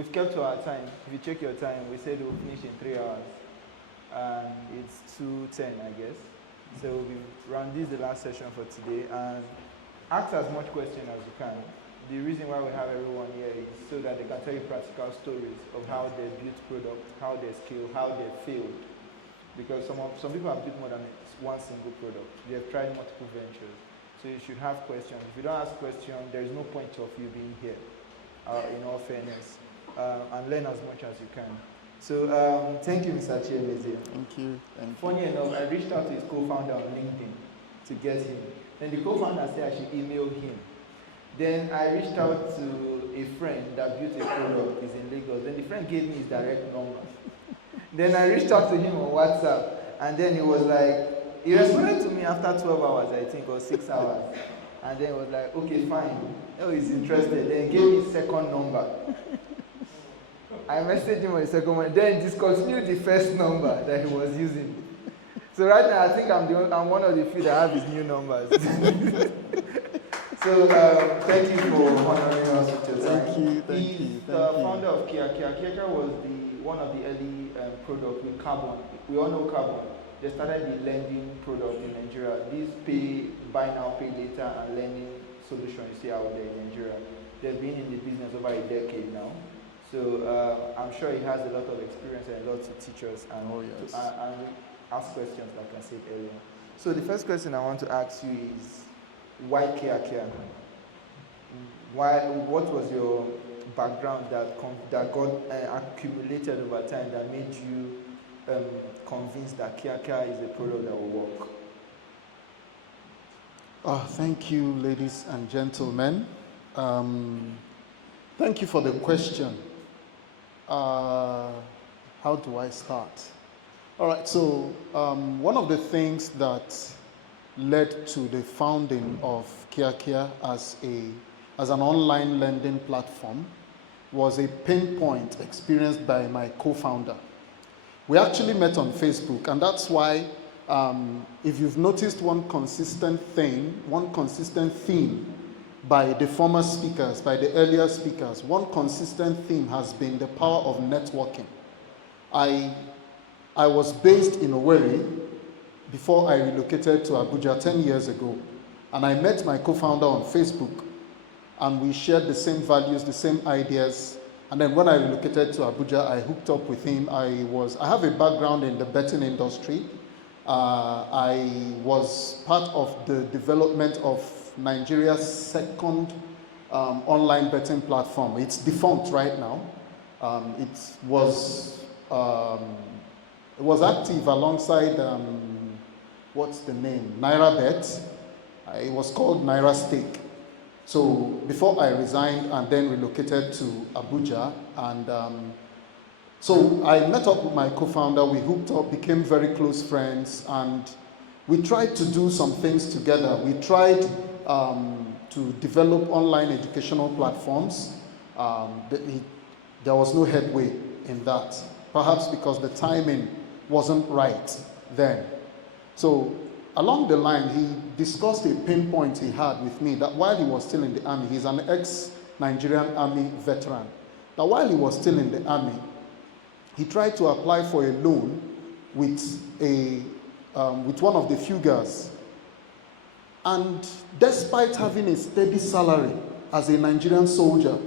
we've kept to our time. If you check your time, we said we'll finish in 3 hours. And it's 2:10, I guess. So we've run this the last session for today, and ask as much question as you can. The reason why we have everyone here is so that they can tell you practical stories of how they built product, how they scale, how they failed. Because some people have built more than one single product. They have tried multiple ventures. So you should have questions. If you don't ask questions, there is no point of you being here, in all fairness. And learn as much as you can. So thank you, Mr. Chiemeziem. Thank you. Funny enough, I reached out to his co-founder on LinkedIn to get him. Then the co-founder said I should email him. Then I reached out to a friend that built a product, he's in Lagos. Then the friend gave me his direct number. Then I reached out to him on WhatsApp, and then he was like, he responded to me after 12 hours, I think, or 6 hours. And then he was like, okay, fine. Oh, he's interested. Then he gave me his second number. I messaged him on the second one, then discontinued the first number that he was using. So right now, I think I'm one of the few that have his new numbers. So thank you for honoring us with your time. Thank you. He's the founder of Kiakia. Kiakia was one of the early products with Carbon. We all know Carbon. They started the lending product in Nigeria. This buy now, pay later, and lending solution you see out there in Nigeria. They've been in the business over a decade now. So I'm sure he has a lot of experience and a lot to teach us and, and ask questions, like I said earlier. So the first question I want to ask you is, why Kiakia? What was your background that got accumulated over time that made you convinced that Kiakia is a product that will work? Oh, thank you, ladies and gentlemen. Thank you for the question. How do I start? All right, so one of the things that led to the founding of Kiakia as an online lending platform was a pain point experienced by my co-founder. We actually met on Facebook, and that's why if you've noticed one consistent theme by the former speakers, by the earlier speakers, one consistent theme has been the power of networking. I was based in Owerri before I relocated to Abuja 10 years ago, and I met my co-founder on Facebook, and we shared the same values, the same ideas. And then when I relocated to Abuja, I hooked up with him. I have a background in the betting industry. I was part of the development of Nigeria's second online betting platform. It's defunct right now. It was active alongside what's the name? NairaBet. It was called Naira Stake. So before I resigned and then relocated to Abuja, and so I met up with my co-founder. We hooked up, became very close friends, and we tried to do some things together. We tried to develop online educational platforms. There was no headway in that, perhaps because the timing wasn't right then. So along the line, he discussed a pain point he had with me that while he was still in the army, he's an ex-Nigerian army veteran, that while he was still in the army, he tried to apply for a loan with one of the fugars. And despite having a steady salary as a Nigerian soldier,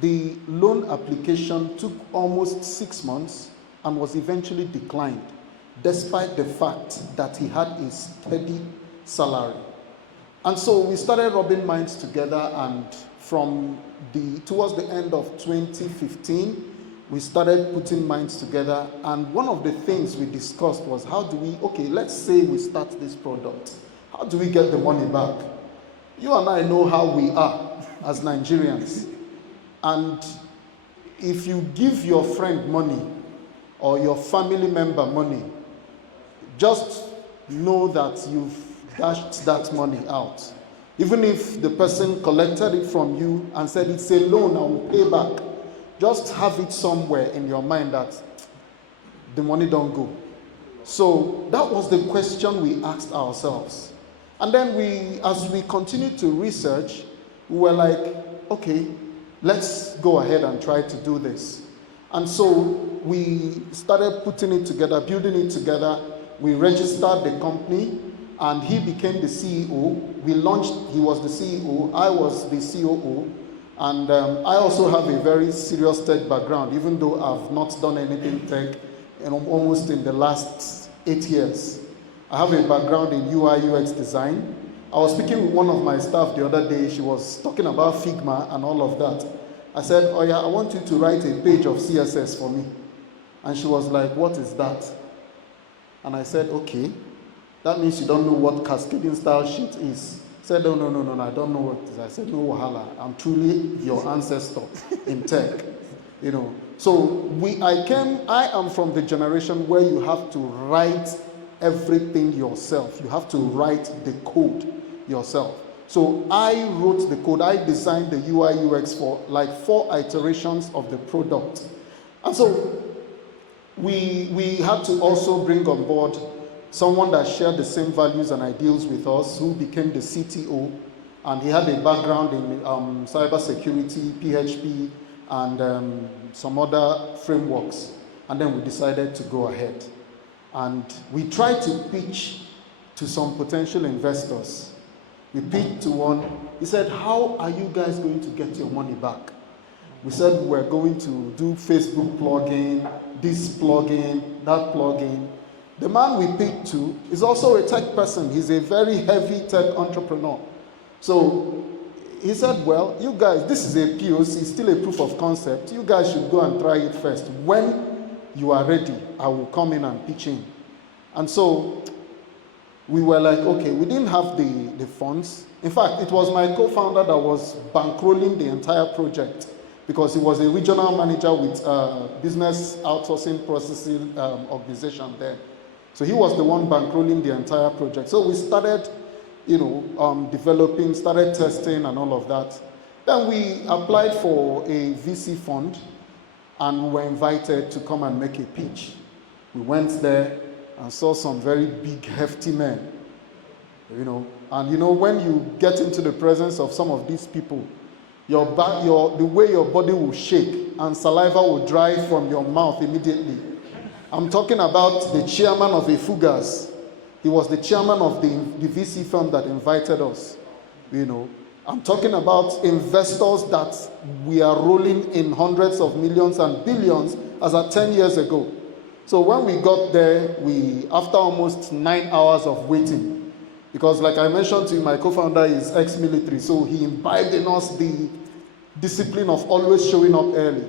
the loan application took almost 6 months and was eventually declined, despite the fact that he had a steady salary. And so we started rubbing minds together, and towards the end of 2015, we started putting minds together, and one of the things we discussed was let's say we start this product. How do we get the money back? You and I know how we are as Nigerians. And if you give your friend money or your family member money, just know that you've dashed that money out. Even if the person collected it from you and said it's a loan, I will pay back, just have it somewhere in your mind that the money don't go. So that was the question we asked ourselves. And then as we continued to research, we were like, okay, let's go ahead and try to do this. And so we started putting it together, building it together. We registered the company, and he became the CEO. We launched, he was the CEO, I was the COO, and I also have a very serious tech background, even though I've not done anything tech almost in the last 8 years. I have a background in UI UX design. I was speaking with one of my staff the other day. She was talking about Figma and all of that. I said, oh yeah, I want you to write a page of CSS for me. And she was like, what is that? And I said, okay, that means you don't know what cascading style sheet is. She said, no, I don't know what it is. I said, no, wahala, I'm truly your ancestor in tech. You know, so I am from the generation where you have to write everything yourself. You have to write the code yourself. So I wrote the code. I designed the UI UX for like 4 iterations of the product. And so we had to also bring on board someone that shared the same values and ideals with us, who became the CTO, and he had a background in cybersecurity, PHP, and some other frameworks. And then we decided to go ahead. And we tried to pitch to some potential investors. We pitched to one. He said, how are you guys going to get your money back? We said, we're going to do Facebook plugin, this plugin, that plugin. The man we pitched to is also a tech person. He's a very heavy tech entrepreneur. So he said, well, you guys, this is a POC, still a proof of concept. You guys should go and try it first. When you are ready, I will come in and pitch in. And so we were like, okay, we didn't have the funds. In fact, it was my co-founder that was bankrolling the entire project, because he was a regional manager with business outsourcing processing organization there. So he was the one bankrolling the entire project. So we started, developing, started testing and all of that. Then we applied for a VC fund, and we were invited to come and make a pitch. We went there and saw some very big, hefty men, And when you get into the presence of some of these people, the way your body will shake and saliva will dry from your mouth immediately. I'm talking about the chairman of Efugas. He was the chairman of the VC firm that invited us. I'm talking about investors that we are rolling in hundreds of millions and billions as at 10 years ago. So when we got there, after almost 9 hours of waiting, because like I mentioned to you, my co-founder is ex-military, so he imbibed in us the discipline of always showing up early.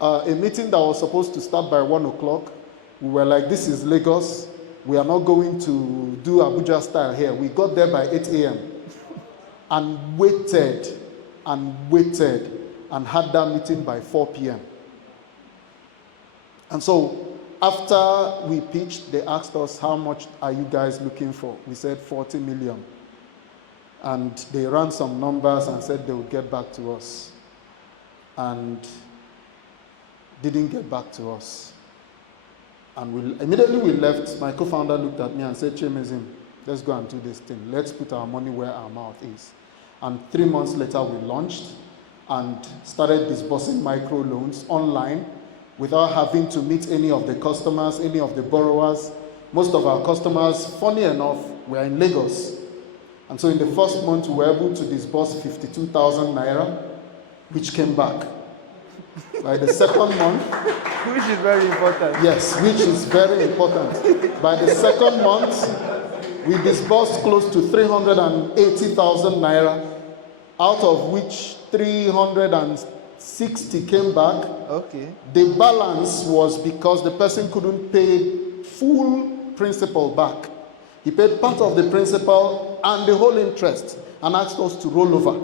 A meeting that was supposed to start by 1 o'clock, we were like, this is Lagos. We are not going to do Abuja style here. We got there by 8 a.m. and waited and had that meeting by 4 p.m. And so after we pitched, they asked us, how much are you guys looking for? We said 40 million. And they ran some numbers and said they would get back to us. And didn't get back to us. And immediately we left. My co-founder looked at me and said, Chiemeziem, let's go and do this thing. Let's put our money where our mouth is. And 3 months later, we launched and started disbursing microloans online without having to meet any of the customers, any of the borrowers. Most of our customers, funny enough, were in Lagos. And so in the first month, we were able to disburse 52,000 naira, which came back. By the second month, which is very important. Yes, which is very important. By the second month, we disbursed close to 380,000 naira, out of which 360 came back. Okay. The balance was because the person couldn't pay full principal back. He paid part of the principal and the whole interest and asked us to roll over.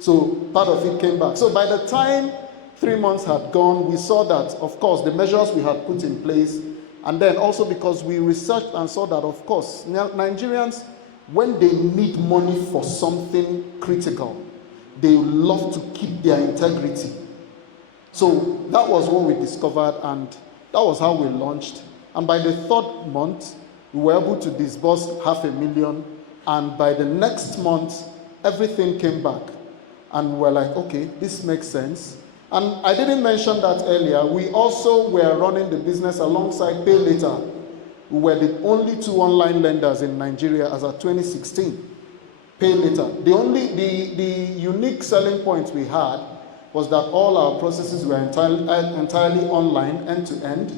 So part of it came back. So by the time 3 months had gone, we saw that, of course, the measures we had put in place, and then also because we researched and saw that, of course, Nigerians, when they need money for something critical, they love to keep their integrity. So that was what we discovered, and that was how we launched. And by the 3rd month, we were able to disburse 500,000, and by the next month, everything came back. And we're like, okay, this makes sense. And I didn't mention that earlier. We also were running the business alongside Pay Later. We were the only 2 online lenders in Nigeria as of 2016. Pay Later. The unique selling point we had was that all our processes were entirely online, end to end,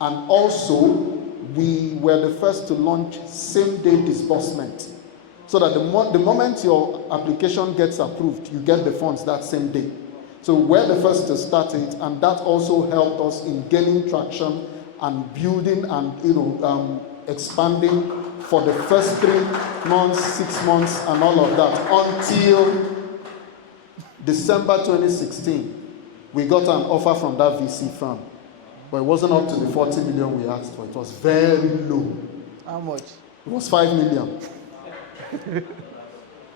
and also we were the first to launch same-day disbursement, so that the moment your application gets approved, you get the funds that same day. So we're the first to start it, and that also helped us in gaining traction and building and expanding for the first 3 months, 6 months, and all of that until December 2016. We got an offer from that VC firm, but it wasn't up to the 40 million we asked for. It was very low. How much? It was 5 million.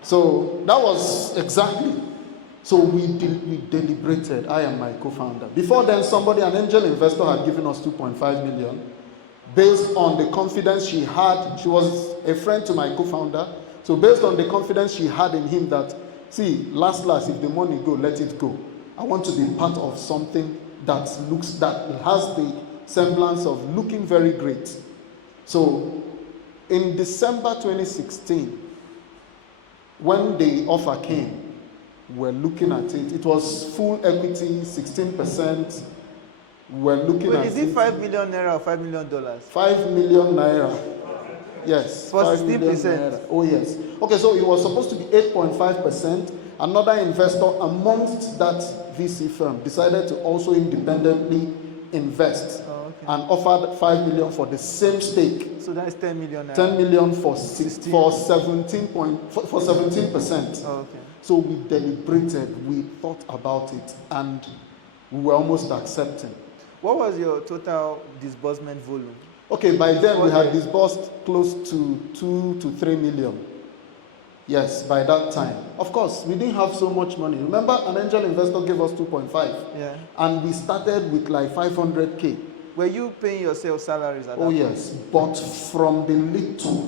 So that was exactly. So we deliberated, I and my co-founder. Before then, an angel investor had given us 2.5 million based on the confidence she had. She was a friend to my co-founder. So based on the confidence she had in him that, see, last, if the money go, let it go. I want to be part of something that has the semblance of looking very great. So in December 2016, when the offer came, we're looking at it. It was full equity, 16%. We're looking at it. Is it 5 million naira or $5 million? 5 million naira. Yes. For 16%. Oh, yes. Okay, so it was supposed to be 8.5%. Another investor amongst that VC firm decided to also independently invest and offered 5 million for the same stake. So that's 10 million. 10 million for 17%. Oh, okay. So we deliberated, we thought about it, and we were almost accepting. What was your total disbursement volume? Okay, by then we had disbursed close to 2 to 3 million. Yes, by that time. Of course, we didn't have so much money. Remember, an angel investor gave us 2.5. Yeah. And we started with like 500K. Were you paying yourself salaries at that point? Yes, but from the little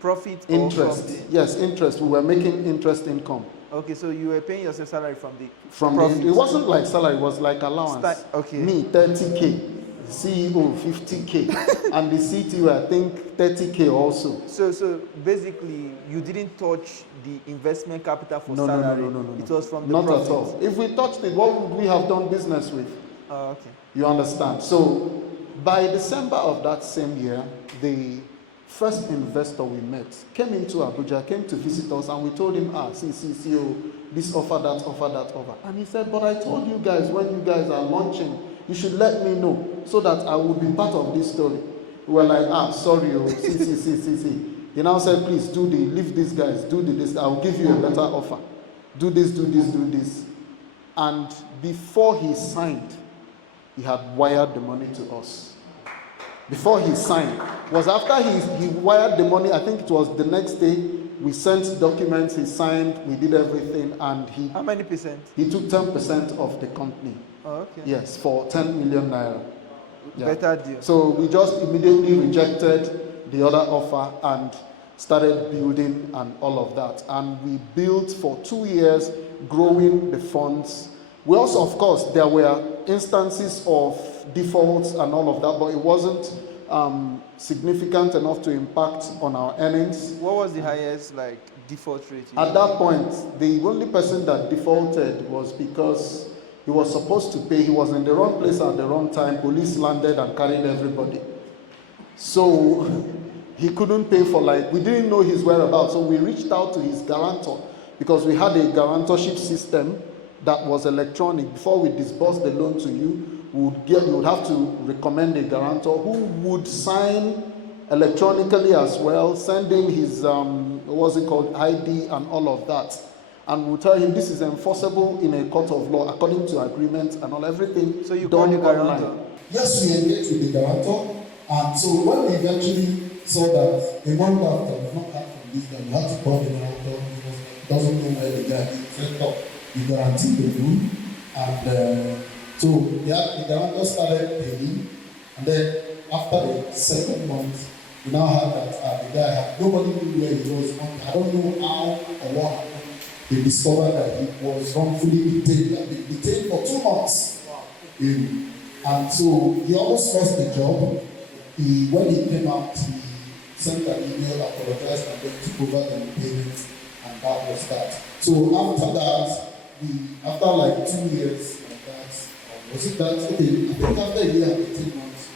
profit interest. Or from the... Yes, interest. We were making interest income. Okay, so you were paying yourself salary from the profit. It wasn't like salary, it was like allowance. Okay. Me, 30K. CEO, 50K. And the CTO, I think, 30K also. So basically, you didn't touch the investment capital for salary? No. It was from the Not profit? At all. If we touched it, what would we have done business with? Oh, okay. You understand? So, by December of that same year, the first investor we met came into Abuja, came to visit us, and we told him, CEO, this offer, that offer. And he said, but I told you guys, when you guys are launching, you should let me know so that I will be part of this story. We were like, sorry, see. He now said, please leave these guys, do this, I will give you a better offer. Do this. And before he signed, he had wired the money to us. Before he signed, was after he wired the money. I think it was the next day. We sent documents, he signed, we did everything, and he... How many percent? He took 10% of the company. Oh, okay. Yes, for 10 million naira. Yeah. Better deal. So we just immediately rejected the other offer and started building and all of that. And we built for 2 years, growing the funds. We also, of course, there were instances of defaults and all of that, but it wasn't significant enough to impact on our earnings. What was the highest default rate? At that point, the only person that defaulted was because he was supposed to pay. He was in the wrong place at the wrong time. Police landed and carried everybody. So he couldn't pay for we didn't know his whereabouts. So we reached out to his guarantor because we had a guarantorship system that was electronic. Before we disbursed the loan to you, you would have to recommend a guarantor who would sign electronically as well, sending his, ID and all of that. And we'll tell him this is enforceable in a court of law according to agreements and all everything. So you called the guarantor? Yes, we engaged with the guarantor. And so when we eventually saw that a month after we not heard from this guy, we had to call the guarantor because he doesn't know where the guy is set up. He guaranteed the loan. And so the guarantor started paying. And then after the second month, we now heard that the guy nobody knew where he was. I don't know how or what happened. they discovered that he was wrongfully detained. He had been detained for 2 months. And so he almost lost the job. When he came out, he sent an email, apologized, and then took over the payment, and that was that. So after that, after like 2 years like that, was it that? Okay, I think after a year and 18 months,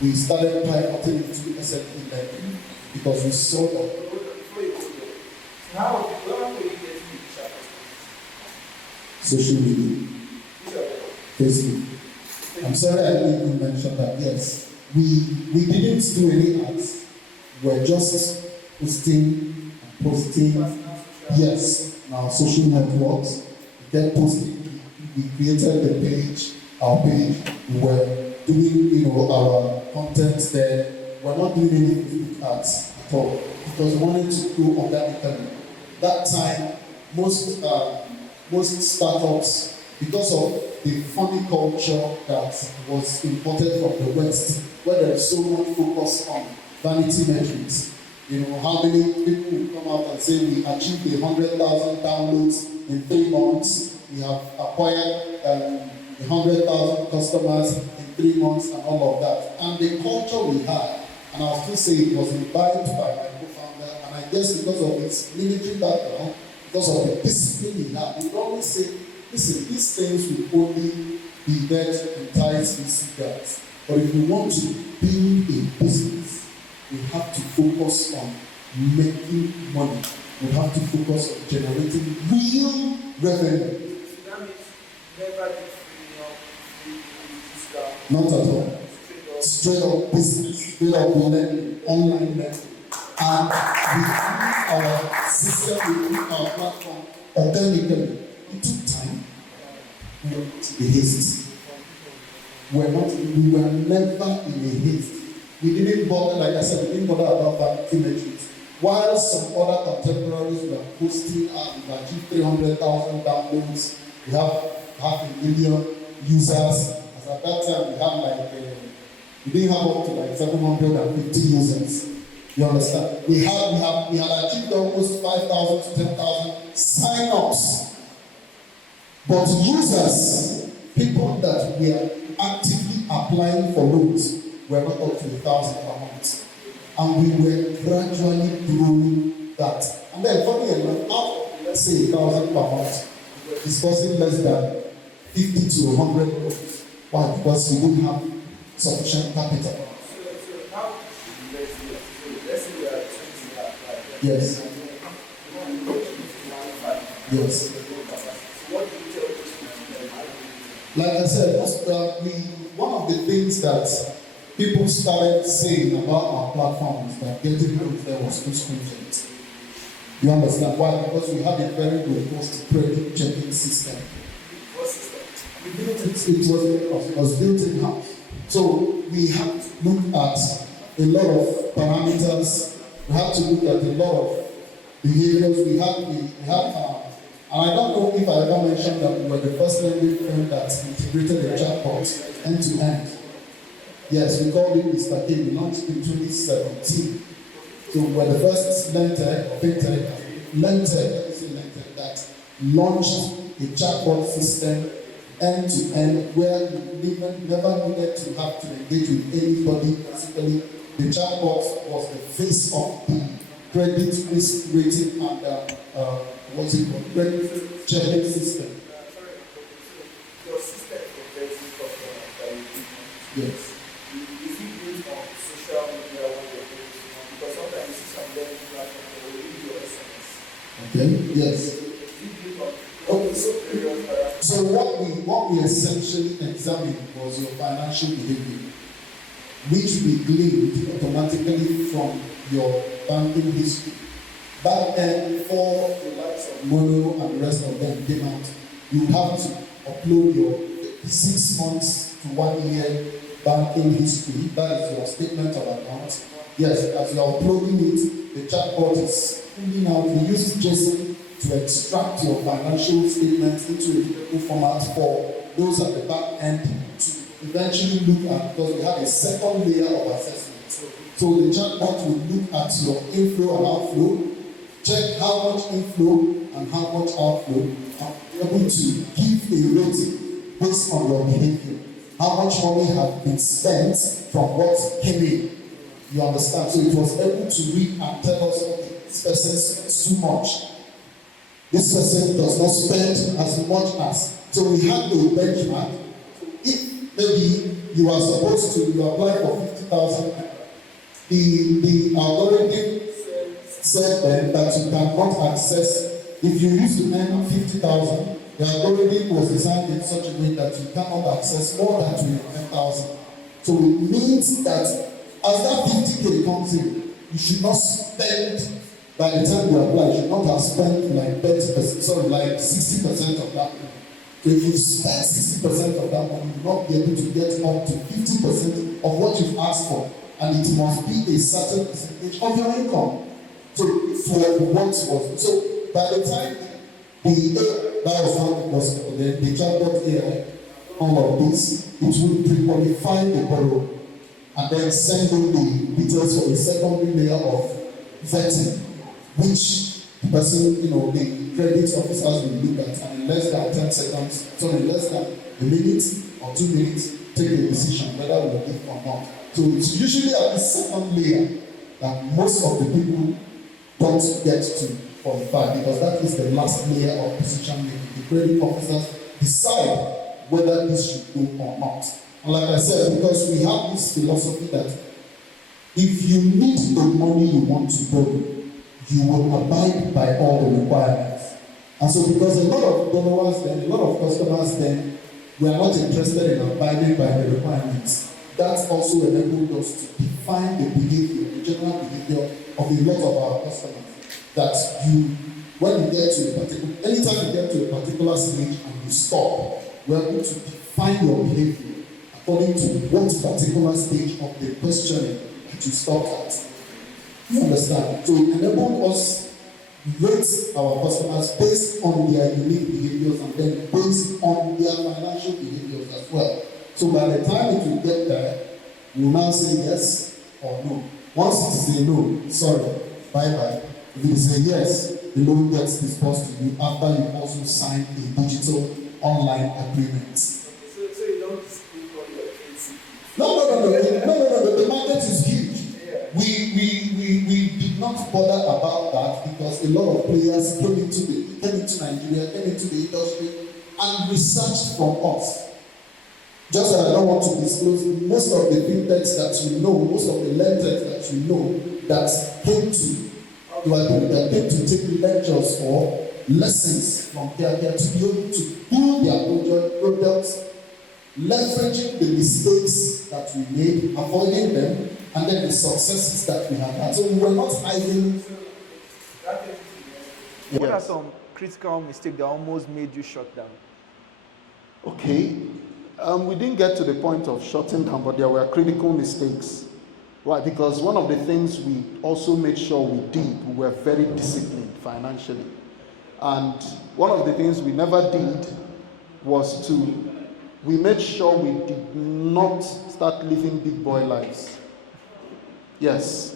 we started pivoting into SME lending because we saw that. Social media, Facebook. I'm sorry I didn't even mention that. Yes, we didn't do any ads. We're just posting. Yes, now social networks. We kept posting. We created the page, our page. We were doing, our content there. We're not doing any Facebook ads at all because we wanted to go organically. That time, most startups, because of the funny culture that was imported from the West, where there is so much focus on vanity metrics. How many people will come out and say we achieved 100,000 downloads in 3 months, we have acquired 100,000 customers in 3 months, and all of that. And the culture we had, and I'll still say it was imbibed by my co-founder, and I guess because of its military background, because of the discipline he had, he would always say, listen, these things will only be there to entice VC guys. But if we want to build a business, we have to focus on making money. We have to focus on generating real revenue. So that means never did discount. Not at all. Straight up business, straight up lending, online lending. And we have our system, we have our platform organically. It took time. We were not in a haste. We were never in a haste. We didn't bother, like I said, we didn't bother about vanity metrics. While some other contemporaries were posting and we've achieved 300,000 downloads, we have 500,000 users. As at that time, we didn't have up to like 750 users. You understand? We had achieved almost 5,000 to 10,000 sign-ups. But users, people that were actively applying for loans, were not up to 1,000 per month. And we were gradually growing that. And then, funny enough, out of, let's say, 1,000 per month, we were discussing less than 50 to 100 loans. Why? Because we didn't have sufficient capital. So how should we let's say we are 20 Yes. Yes. So what do you tell those people? Like I said, one of the things that people started saying about our platform is that getting loans there was too stringent. You understand why? Because we had a very robust credit checking system. What system? We built it, it was built in-house. So we had to look at a lot of parameters, we had to look at a lot of behaviors, we had and I don't know if I ever mentioned that we were the first lending firm that integrated a chatbot end to end. Yes, we called it Mr. K. We launched in 2017. So we were the first lendtech that launched a chatbot system end to end where you never needed to have to engage with anybody. Basically, the chatbot was the face of the credit risk rating and credit checking system. Your system for vetting customers that you do. Yes. Is it built on social media when you're doing it? Because sometimes you see some lending platforms that will read your SMS. Okay. Yes. Is it built on Okay. various parameters? So what we essentially examined was your financial behavior, which we gleaned automatically from your banking history. Back then, before the likes of Mono and the rest of them came out, you have to upload your 6 months to 1 year banking history. That is your statement of account. Yes, as you are uploading it, the chatbot is pulling out. We use JSON to extract your financial statements into a beautiful format for those at the back end to eventually look at, because we have a second layer of assessment. So the chatbot will look at your inflow and outflow, check how much inflow and how much outflow, and be able to give a rating based on your behavior. How much money has been spent from what came in. You understand? So it was able to read and tell us, okay, this person spends too much. This person does not spend as much as. So we had a benchmark. If maybe you are supposed to apply for 50,000, the algorithm said then that you cannot access, if you used to earn 50,000, the algorithm was designed in such a way that you cannot access more than 25,000. So it means that as that 50K comes in, you should not spend, by the time you apply, you should not have spent like 30%, sorry, like 60% of that money. So if you spend 60% of that money, you will not be able to get up to 50% of what you've asked for. And it must be a certain percentage of your income. So for what was, so by the time that was how it was, the chatbot AI, all of this, it will pre-qualify the borrower and then send in the details for a secondary layer of vetting, which the person, the credit officers will look at, and in less than 10 seconds, so in less than a minute or 2 minutes, take a decision whether we'll give or not. So it's usually at the second layer that most of the people don't get to qualify, because that is the last layer of decision making. The credit officers decide whether this should go or not. And like I said, because we have this philosophy that if you need the money you want to borrow, you will abide by all the requirements. And so because a lot of borrowers then, a lot of customers then, we are not interested in abiding by the requirements. That also enabled us to define the behavior, the general behavior of a lot of our customers. That when you get to a particular, anytime you get to a particular stage and you stop, we are able to define your behavior according to what particular stage of the questioning that you stop at. You understand? So it enabled us to rate our customers based on their unique behaviors and then based on their financial behaviors as well. So by the time it will get there, you will now say yes or no. Once it is a no, sorry, bye-bye. If it is a yes, the loan gets disbursed to you after you also sign a digital online agreement. So you don't dispute all your trades? No, the market is huge. Yeah. We did not bother about that because a lot of players came into Nigeria, came into the industry and researched from us. Just that I don't want to disclose, most of the fintechs that you know, most of the lenders that you know that came to take lectures or lessons from Kiakia to be able to build their products, leveraging the mistakes that we made, avoiding them, and then the successes that we have had. So we were not hiding. What are some critical mistakes that almost made you shut down? Okay. We didn't get to the point of shutting down, but there were critical mistakes. Why? Because one of the things we also made sure we did, we were very disciplined financially. And one of the things we never did was we made sure we did not start living big boy lives. Yes.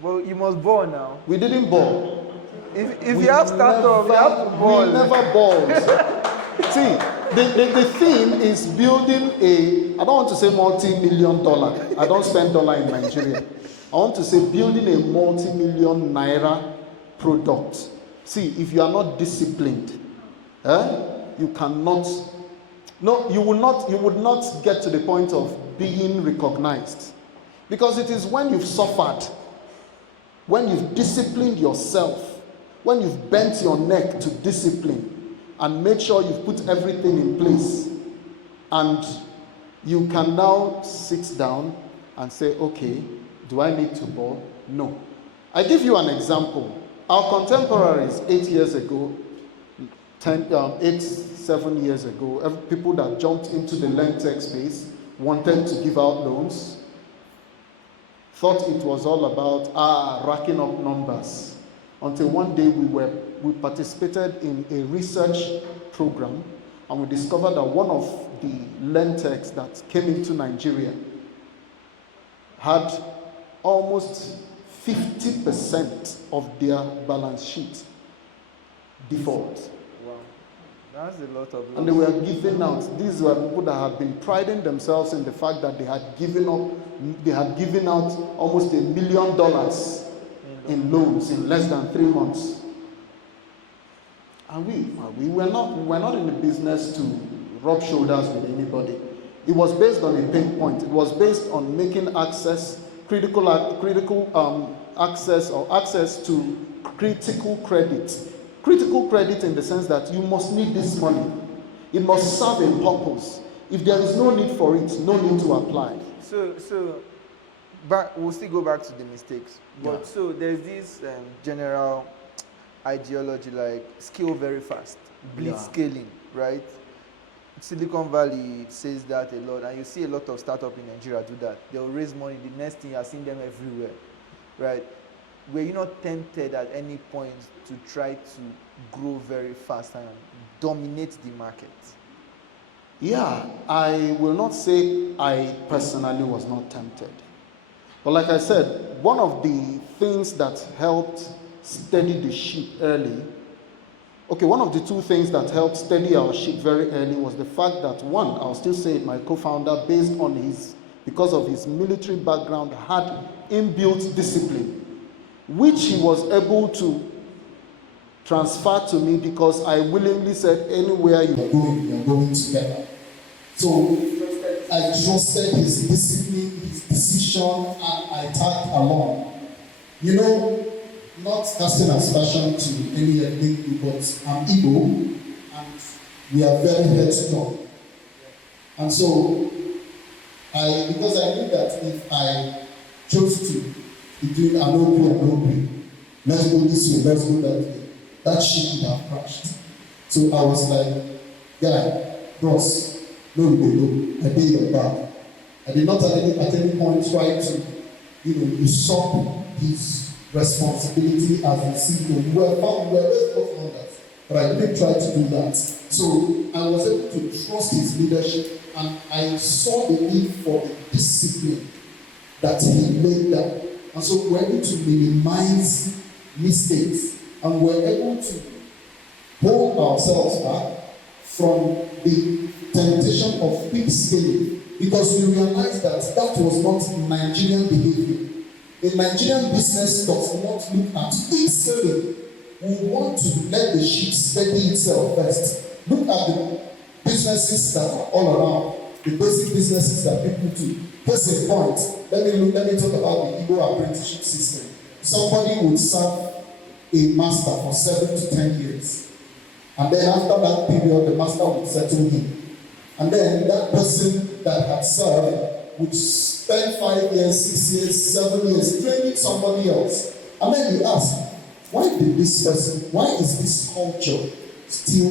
Well, you must ball now. We didn't ball. If you have startup, you have to ball. We never balled. See, the theme is building I don't want to say multi-million dollar. I don't spend dollar in Nigeria. I want to say building a multi-million naira product. See, if you are not disciplined, you cannot, you would not get to the point of being recognized. Because it is when you've suffered, when you've disciplined yourself, when you've bent your neck to discipline, and make sure you've put everything in place, and you can now sit down and say, okay, do I need to ball? No. I give you an example. Our contemporaries 8 years ago, 7 years ago, people that jumped into the lendtech space wanted to give out loans, thought it was all about racking up numbers. Until one day we participated in a research program, and we discovered that one of the lendtechs that came into Nigeria had almost 50% of their balance sheet default. Wow. That's a lot of loss. And they were giving out. These were people that had been priding themselves in the fact that they had given out almost $1 million in loans in less than 3 months. And we were not in the business to rub shoulders with anybody. It was based on a pain point. It was based on making access, critical access or access to critical credit. Critical credit in the sense that you must need this money. It must serve a purpose. If there is no need for it, no need to apply. But we'll still go back to the mistakes. But Yeah. so there's this general ideology like scale very fast, blitz scaling, right? Silicon Valley says that a lot, and you see a lot of startups in Nigeria do that. They'll raise money, the next thing you are seeing them everywhere, right? Were you not tempted at any point to try to grow very fast and dominate the market? Yeah, I will not say I personally was not tempted. But like I said, one of the things that helped steady the ship early, one of the two things that helped steady our ship very early was the fact that one, I'll still say it, my co-founder, because of his military background, had inbuilt discipline, which he was able to transfer to me because I willingly said, anywhere you are going together. So I trusted his discipline, his decision, and I tagged along. Not casting aspersion to any ethnic group, but I'm Igbo, and we are very headstrong. And so, because I knew that if I chose to be doing an OP, let's go this way, let's go that way, that ship would have crashed. So I was like, guy, bros, no, I did your back. I did not at any point try to, usurp his responsibility as the CEO. We were both co-founders, but I didn't try to do that. So I was able to trust his leadership, and I saw the need for the discipline that he laid down. And so we were able to minimize mistakes, and we were able to hold ourselves back from the temptation of quick scaling, because we realized that was not Nigerian behavior. A Nigerian business does not look at quick scaling. We want to let the ship steady itself first. Look at the businesses that are all around, the basic businesses that people do. Case in point, let me talk about the Igbo apprenticeship system. Somebody would serve a master for 7 to 10 years. And then after that period, the master would settle him. And then that person that had served would spend 5 years, 6 years, 7 years training somebody else. And then you ask, why is this culture still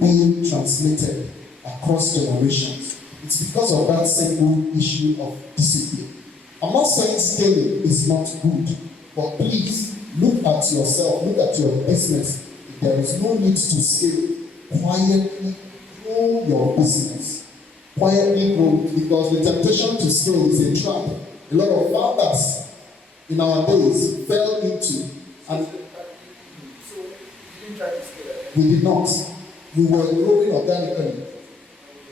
being translated across generations? It's because of that simple issue of discipline. I'm not saying scaling is not good, but please look at yourself, look at your business. If there is no need to scale, quietly grow your business. Quietly grow, because the temptation to scale is a trap. A lot of founders in our days fell into, and So you didn't try to scale? we did not. We were growing organically.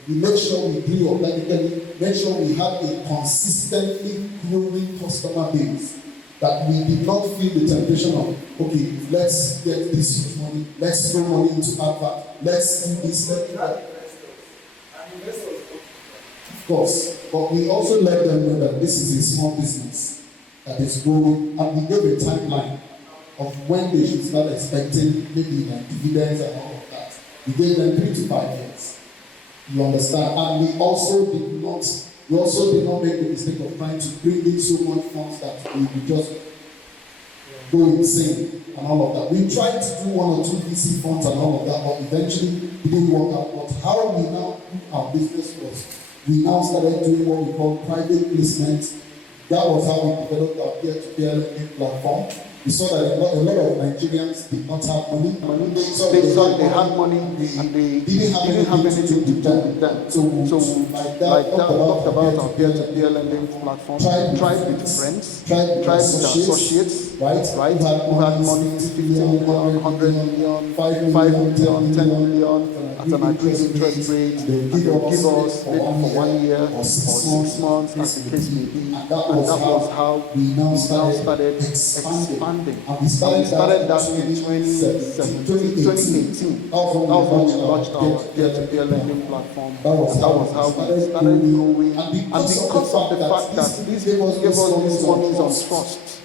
We made sure we grew organically, made sure we had a consistently growing customer base, that we did not feel the temptation of, okay, let's get this money, let's throw money into advert, let's do this, let's do that. Of course, but we also let them know that this is a small business that is growing, and we gave a timeline of when they should start expecting maybe like dividends and all of that. We gave them 3 to 5 years. You understand? And we also did not make the mistake of trying to bring in so much funds that we would just go insane and all of that. We tried to do 1 or 2 VC funds and all of that, but eventually it didn't work out. But how we now do our business was, we now started doing what we call private placement. That was how we developed our peer-to-peer lending platform. we saw that a lot of Nigerians did not have money. They thought they had money and they didn't have anything to do with them. So like that, talked about our peer-to-peer lending platform. Tried with friends, tried with associates, right? Who had money, 50 million, 100 million, 5 million, 10 million at an agreed interest rate, and they'll give us maybe for 1 year or 6 months, as the case may be. And that was how we now started expanding. And we started that in 2018. That was when we launched our peer-to-peer lending platform. And that was how we started growing. And because of the fact that this gave us these monies on trust,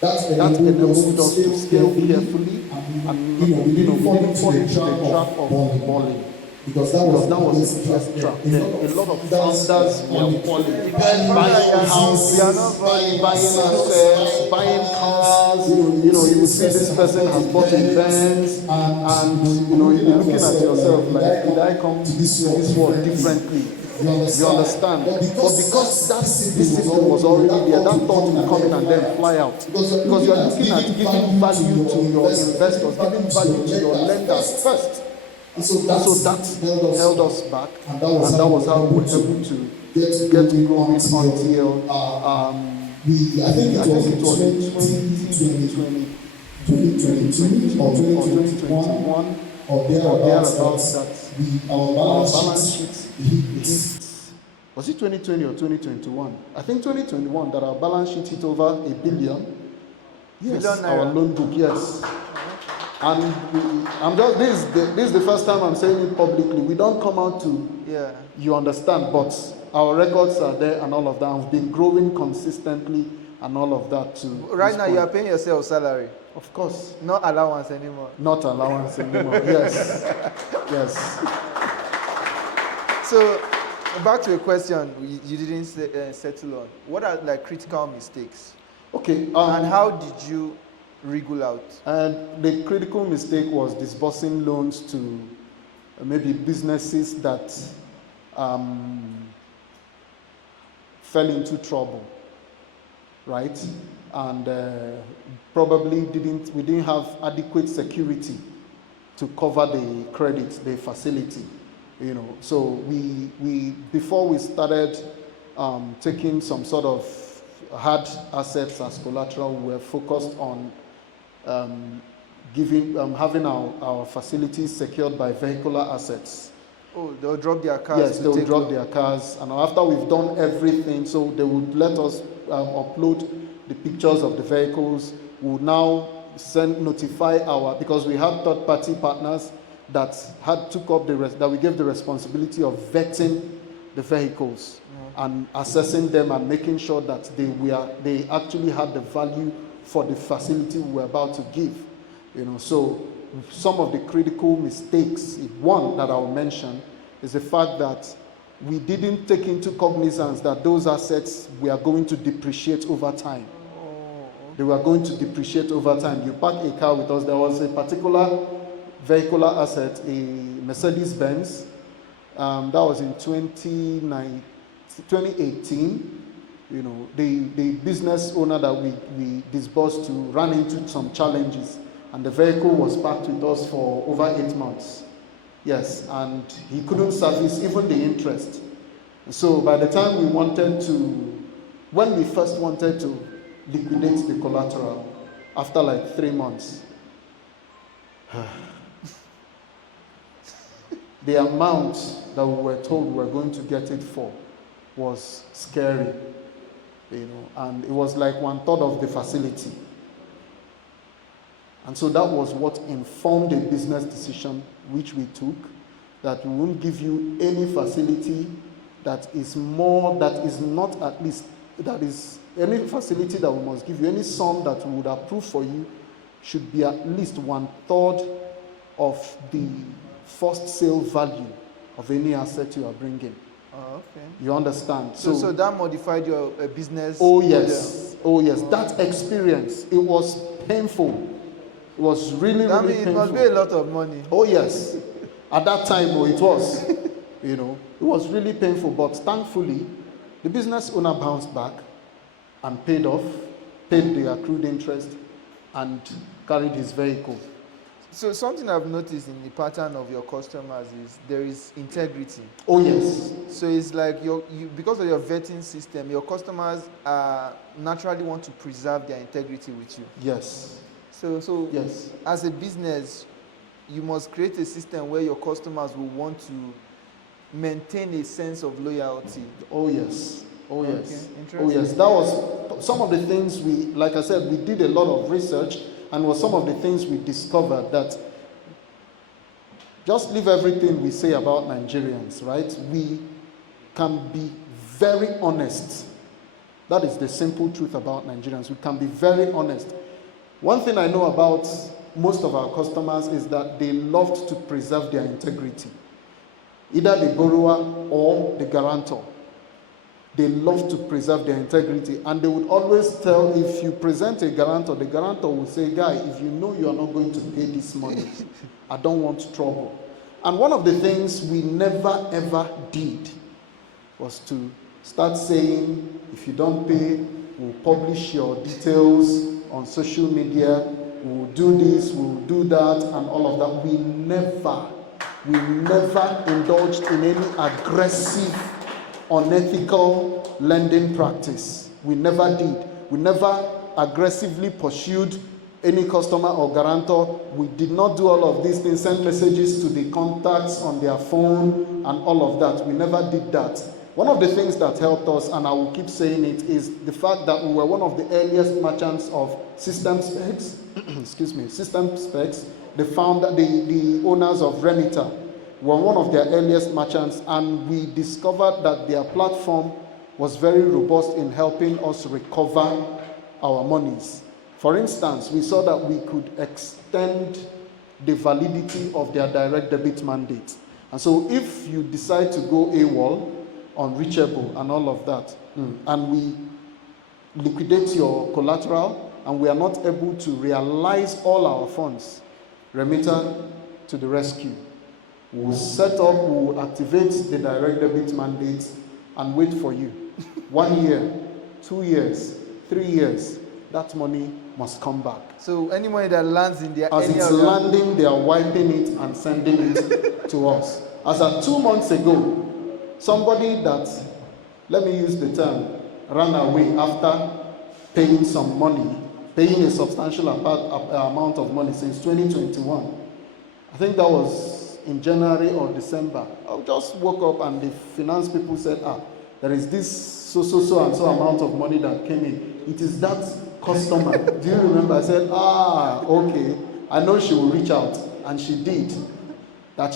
that enabled us to scale carefully and we didn't fall into the trap of balling. Because that was the first trap. A lot of founders were falling. Buying houses, buying assets, buying cars. You will see this person has bought a Benz, and you're looking at yourself like, did I come to this world differently? You understand? But because that discipline was already there, that thought will come in and then fly out. Because you're looking at giving value to your investors, giving value to your lenders first. And so that held us back, and that was how we were able to get going until I think it was in 2022 or 2021 or thereabouts that our balance sheet hit. Was it 2020 or 2021? I think 2021 that our balance sheet hit over $1 billion. Yes, our loan book, yes. And this is the first time I'm saying it publicly. We don't come out to, you understand, but our records are there and all of that. We've been growing consistently and all of that too. Right now, you are paying yourself salary. Of course. Not allowance anymore. Not allowance anymore. Yes. Yes. So, back to a question you didn't settle on. What are like critical mistakes? Okay. And how did you wriggle out? And the critical mistake was disbursing loans to maybe businesses that fell into trouble, right? And probably we didn't have adequate security to cover the credit, the facility, So we before we started taking some sort of hard assets as collateral, we were focused on having our facilities secured by vehicular assets. Oh, they'll drop their cars. Yes, they'll drop their cars, and after we've done everything, so they would let us upload the pictures of the vehicles. We would now notify because we had third-party partners that took up that we gave the responsibility of vetting the vehicles and assessing them and making sure that they actually had the value for the facility we were about to give. So some of the critical mistakes, one that I'll mention, is the fact that we didn't take into cognizance that those assets were going to depreciate over time. They were going to depreciate over time. You park a car with us, there was a particular vehicular asset, a Mercedes-Benz, that was in 2018. The business owner that we disbursed to ran into some challenges, and the vehicle was parked with us for over 8 months. Yes, and he couldn't service even the interest. So by the time when we first wanted to liquidate the collateral, after like 3 months, the amount that we were told we were going to get it for was scary, and it was like 1/3 of the facility. And so that was what informed a business decision which we took, that we won't give you any facility any facility that we must give you, any sum that we would approve for you should be at least 1/3 of the first sale value of any asset you are bringing. Oh, okay. You understand? So that modified your business? Oh yes. Oh yes. That experience, it was painful. It was really painful. It must be a lot of money. Oh yes. At that time, it was. It was really painful, but thankfully, the business owner bounced back and paid the accrued interest, and carried his vehicle. So something I've noticed in the pattern of your customers is there is integrity. Oh yes. So it's like because of your vetting system, your customers naturally want to preserve their integrity with you. Yes. So yes. As a business, you must create a system where your customers will want to maintain a sense of loyalty. Oh yes. Oh yes. Okay. Oh yes. That was some of the things like I said, we did a lot of research, and was some of the things we discovered that just leave everything we say about Nigerians, right? We can be very honest. That is the simple truth about Nigerians. We can be very honest. One thing I know about most of our customers is that they loved to preserve their integrity. Either the borrower or the guarantor. They love to preserve their integrity, and they would always tell, if you present a guarantor, the guarantor will say, guy, if you know you are not going to pay this money, I don't want trouble. And one of the things we never ever did was to start saying, if you don't pay, we'll publish your details on social media, we'll do this, we'll do that, and all of that. We never indulged in any aggressive, unethical lending practice. We never did. We never aggressively pursued any customer or guarantor. We did not do all of these things, send messages to the contacts on their phone and all of that. We never did that. One of the things that helped us, and I will keep saying it, is the fact that we were one of the earliest merchants of System Specs. Excuse me, System Specs. The owners of Remita were one of their earliest merchants, and we discovered that their platform was very robust in helping us recover our monies. For instance, we saw that we could extend the validity of their direct debit mandate. And so if you decide to go AWOL, unreachable and all of that, and we liquidate your collateral and we are not able to realize all our funds, Remita to the rescue. We'll set up, we'll activate the direct debit mandate and wait for you. 1 year, 2 years, 3 years, that money must come back. So any money that lands in their as it's landing, they are wiping it and sending it to us. As at 2 months ago, somebody that, let me use the term, ran away after paying some money, paying a substantial amount of money since 2021. I think that was in January or December. I just woke up and the finance people said, there is this so and so amount of money that came in. It is that customer. Do you remember? I said, okay. I know she will reach out. And she did. That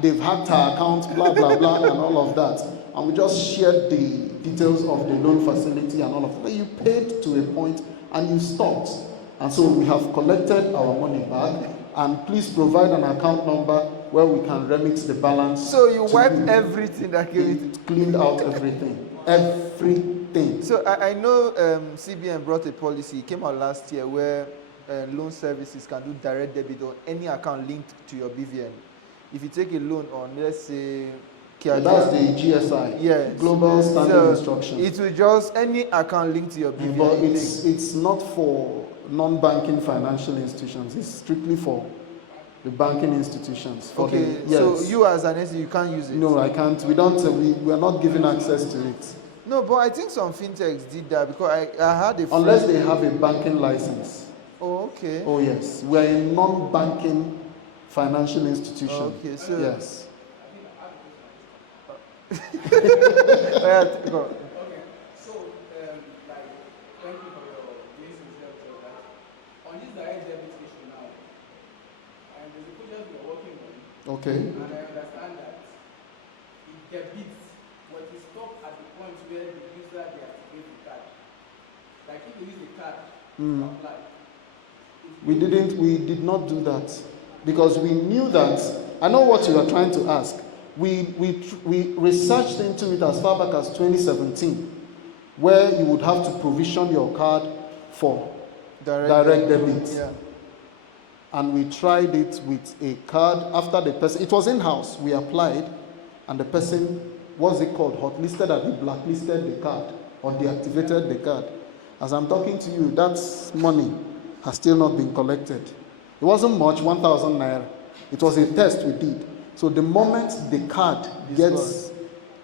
they've hacked her account, blah, blah, blah, and all of that. And we just shared the details of the loan facility and all of that. But you paid to a point and you stopped. And so we have collected our money back. And please provide an account number where we can remit the balance. So you wiped everything that came in? Cleaned out everything. Everything. So I know CBN brought a policy, it came out last year, where loan services can do direct debit on any account linked to your BVN. If you take a loan on, let's say, Kiakia, that's the GSI, yes. Global Standard Instruction. It will just, any account linked to your BVN. But it's not for non-banking financial institutions. It's strictly for the banking institutions. So you as an entity, you can't use it? No, I can't. We are not given access to it. No, but I think some fintechs did that because I had a friend. Unless they have a banking license. Oh, okay. Oh, yes. We are a non-banking financial institution. Okay, so. Yes. Go. Okay, so, thank you for your basic help that. On this direct debit issue now, and there's a project we are working on. Okay. And I understand that it debits, but it stops at the point where the user deactivates the card. Like if you use the card to apply. We did not do that because we knew that. I know what you are trying to ask. We researched into it as far back as 2017, where you would have to provision your card for direct debit. Yeah. And we tried it with a card after the person, it was in-house, we applied, and the person, what's it called, hotlisted and we blacklisted the card or deactivated the card. As I'm talking to you, that's money. has still not been collected. It wasn't much, 1,000 naira. It was a test we did. So the moment the card gets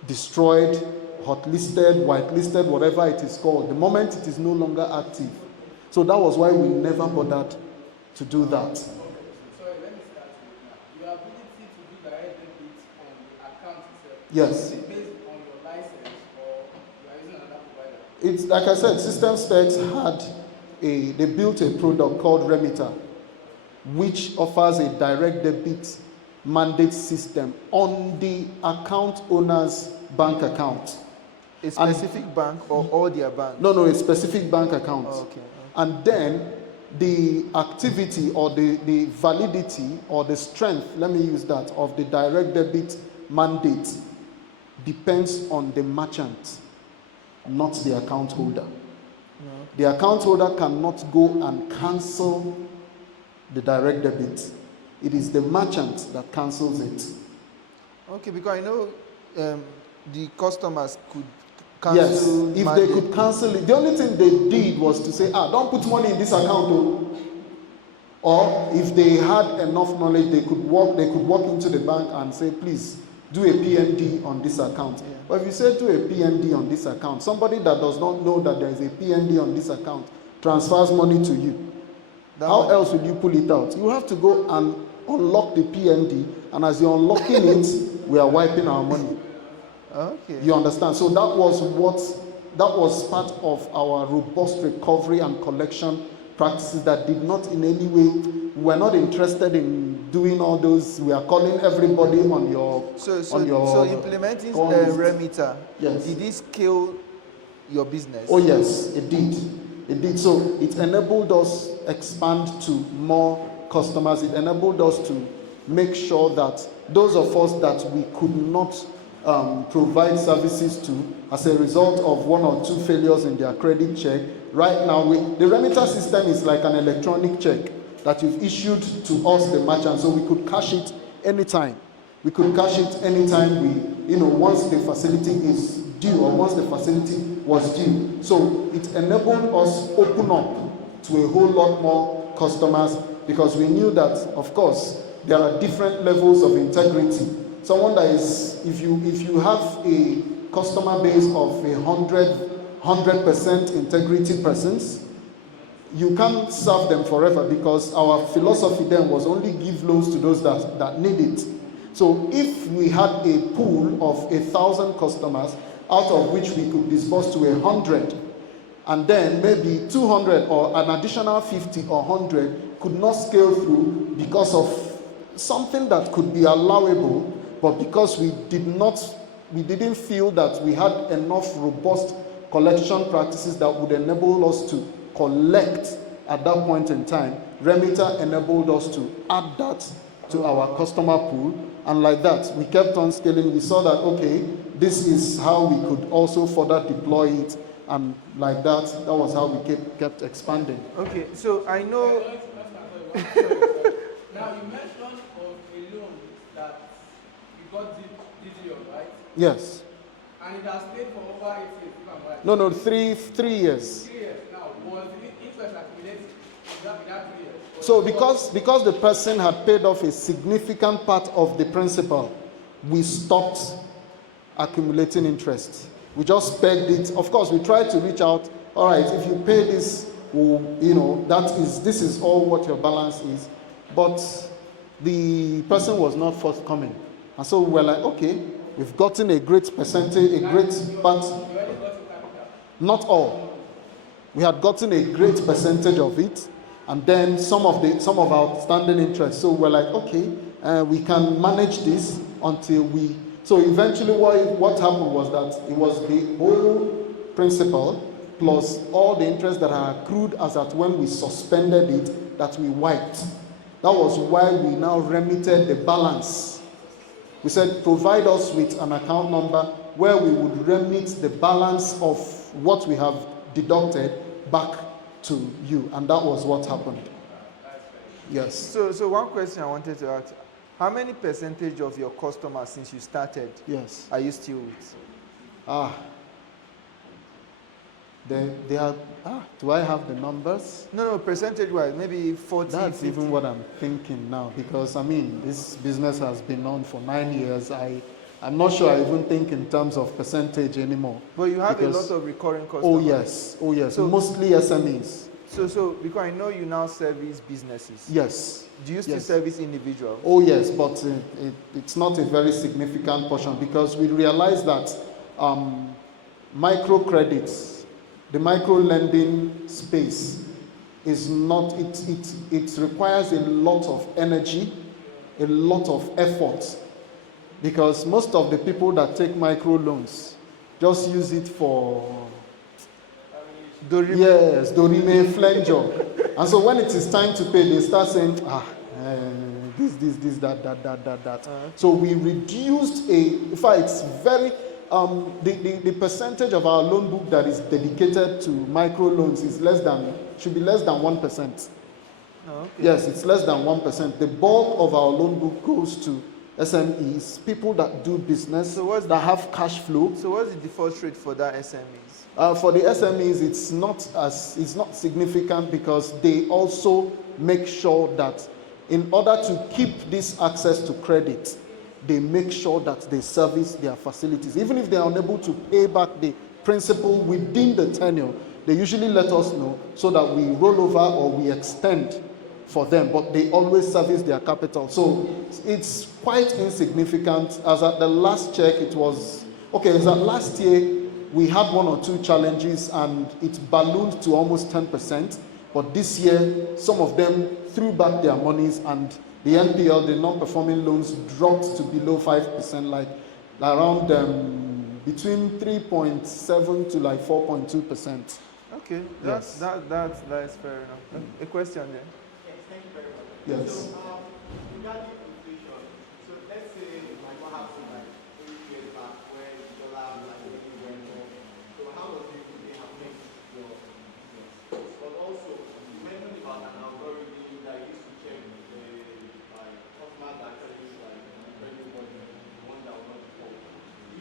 destroyed, hotlisted, whitelisted, whatever it is called, the moment it is no longer active. So that was why we never bothered to do that. Sorry, let me start with now. Your ability to do direct debit on the account itself. Yes. Is it based on your license or you are using another provider? It's like I said, System Specs they built a product called Remitter, which offers a direct debit mandate system on the account owner's bank account. A specific bank or all their banks? No, a specific bank account. Oh, okay. And then the activity or the validity or the strength, let me use that, of the direct debit mandate depends on the merchant, not the account holder. No. The account holder cannot go and cancel the direct debit. It is the merchant that cancels it. Okay, because I know the customers could cancel. Yes, if mandate. they could cancel it. The only thing they did was to say, don't put money in this account. Oh. Or if they had enough knowledge, they could walk into the bank and say, please, do a PND on this account. Yeah. But if you say do a PND on this account, somebody that does not know that there is a PND on this account transfers money to you. How else will you pull it out? You have to go and unlock the PND, and as you're unlocking it, we are wiping our money. Okay. You understand? So that was part of our robust recovery and collection practices that did not in any way, we were not interested in doing all those. We are calling everybody on your So implementing Remitter, yes. Did it scale your business? Oh yes, it did. It did. So it enabled us expand to more customers. It enabled us to make sure that those of us that we could not provide services to as a result of one or two failures in their credit check. Right now, the remitter system is like an electronic check that you've issued to us, the merchant, so we could cash it anytime. We could cash it anytime once the facility is due or once the facility was due. So it enabled us open up to a whole lot more customers because we knew that, of course, there are different levels of integrity. Someone that is, if you have a customer base of 100% integrity persons, you can't serve them forever because our philosophy then was only give loans to those that need it. So if we had a pool of 1,000 customers, out of which we could disburse to 100, and then maybe 200 or an additional 50 or 100 could not scale through because of something that could be allowable, but because we didn't feel that we had enough robust collection practices that would enable us to collect at that point in time, Remitter enabled us to add that to our customer pool, and like that, we kept on scaling. We saw that, okay, this is how we could also further deploy it, and like that was how we kept expanding. Okay, so I know... Now, you mentioned of a loan that you got digital, right? Yes. And it has stayed for over 8 years, if I'm right. No, 3 years. 3 years. Now, was the interest accumulated in that 3 years? So because the person had paid off a significant part of the principal, we stopped accumulating interest. We just pegged it. Of course, we tried to reach out. All right, if you pay this, this is all what your balance is. But the person was not forthcoming. And so we were like, okay, we've gotten a great percentage, a great part. Not all. We had gotten a great percentage of it, and then some of our outstanding interest. So we're like, okay, we can manage this until we. So eventually, what happened was that it was the whole principal plus all the interest that had accrued as at when we suspended it that we wiped. That was why we now remitted the balance. We said, provide us with an account number where we would remit the balance of what we have deducted back to you. And that was what happened. Yes. So one question I wanted to ask. How many percentage of your customers since you started yes. are you still with? They are Do I have the numbers? No, percentage-wise, maybe 40, That's 50. even what I'm thinking now, because I mean, this business has been on for 9 years. I'm not sure I even think in terms of percentage anymore. But you have because, a lot of recurring customers. oh yes, So, mostly SMEs. So because I know you now service businesses. Yes. Do you still Yes. service individuals? Oh yes, but it's not a very significant portion, because we realize that microcredits, the micro lending space is not, it requires a lot of energy, a lot of effort, because most of the people that take micro loans just use it for Dorime. yes, Dorime, flenjo. And so when it is time to pay, they start saying, this, that. So we reduced in fact, it's very, the percentage of our loan book that is dedicated to micro loans is should be less than 1%. Oh, okay. Yes, it's less than 1%. The bulk of our loan book goes to SMEs, people that do business, that have cash flow. So what's the default rate for that SMEs? For the SMEs, it's not significant, because they also make sure that in order to keep this access to credit, they make sure that they service their facilities. Even if they are unable to pay back the principal within the tenure, they usually let us know so that we roll over or we extend for them, but they always service their capital. So it's quite insignificant. As at the last check, it was, as at last year, we had 1 or 2 challenges and it ballooned to almost 10%. But this year, some of them threw back their monies and the NPL, the non-performing loans, dropped to below 5%, like around between 3.7 to like 4.2%. Okay, Yes. that's fair enough. A question there? Yes, thank you very much. Yes. So, regarding inflation, so let's say like what happened like 3 years back when the dollar like really went up. So how does it really affect your business? But also, you mentioned about an algorithm that used to check the like customers that actually like credit body, the one that will not default.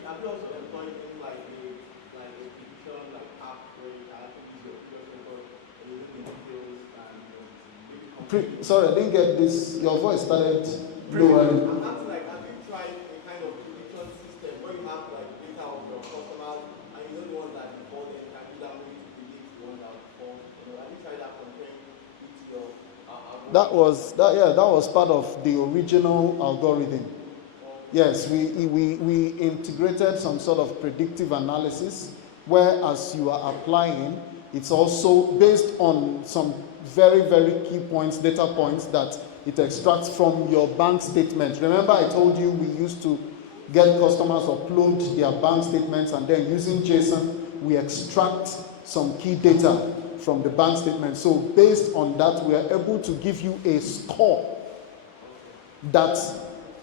Have you also employed things like a prediction like app where you can actually use your previous record and you look in details and Sorry, I didn't get this. Your voice started lowering. I'm asking, like, have you tried a kind of prediction system where you have like data of your customers and you know the ones that default and can use that maybe to predict the ones that default? Have you tried that comparing with your That was part of the original algorithm. Yes, we integrated some sort of predictive analysis where, as you are applying, it's also based on some very, very key points, data points that it extracts from your bank statement. Remember I told you we used to get customers upload their bank statements, and then using JSON, we extract some key data from the bank statement. So based on that, we are able to give you a score that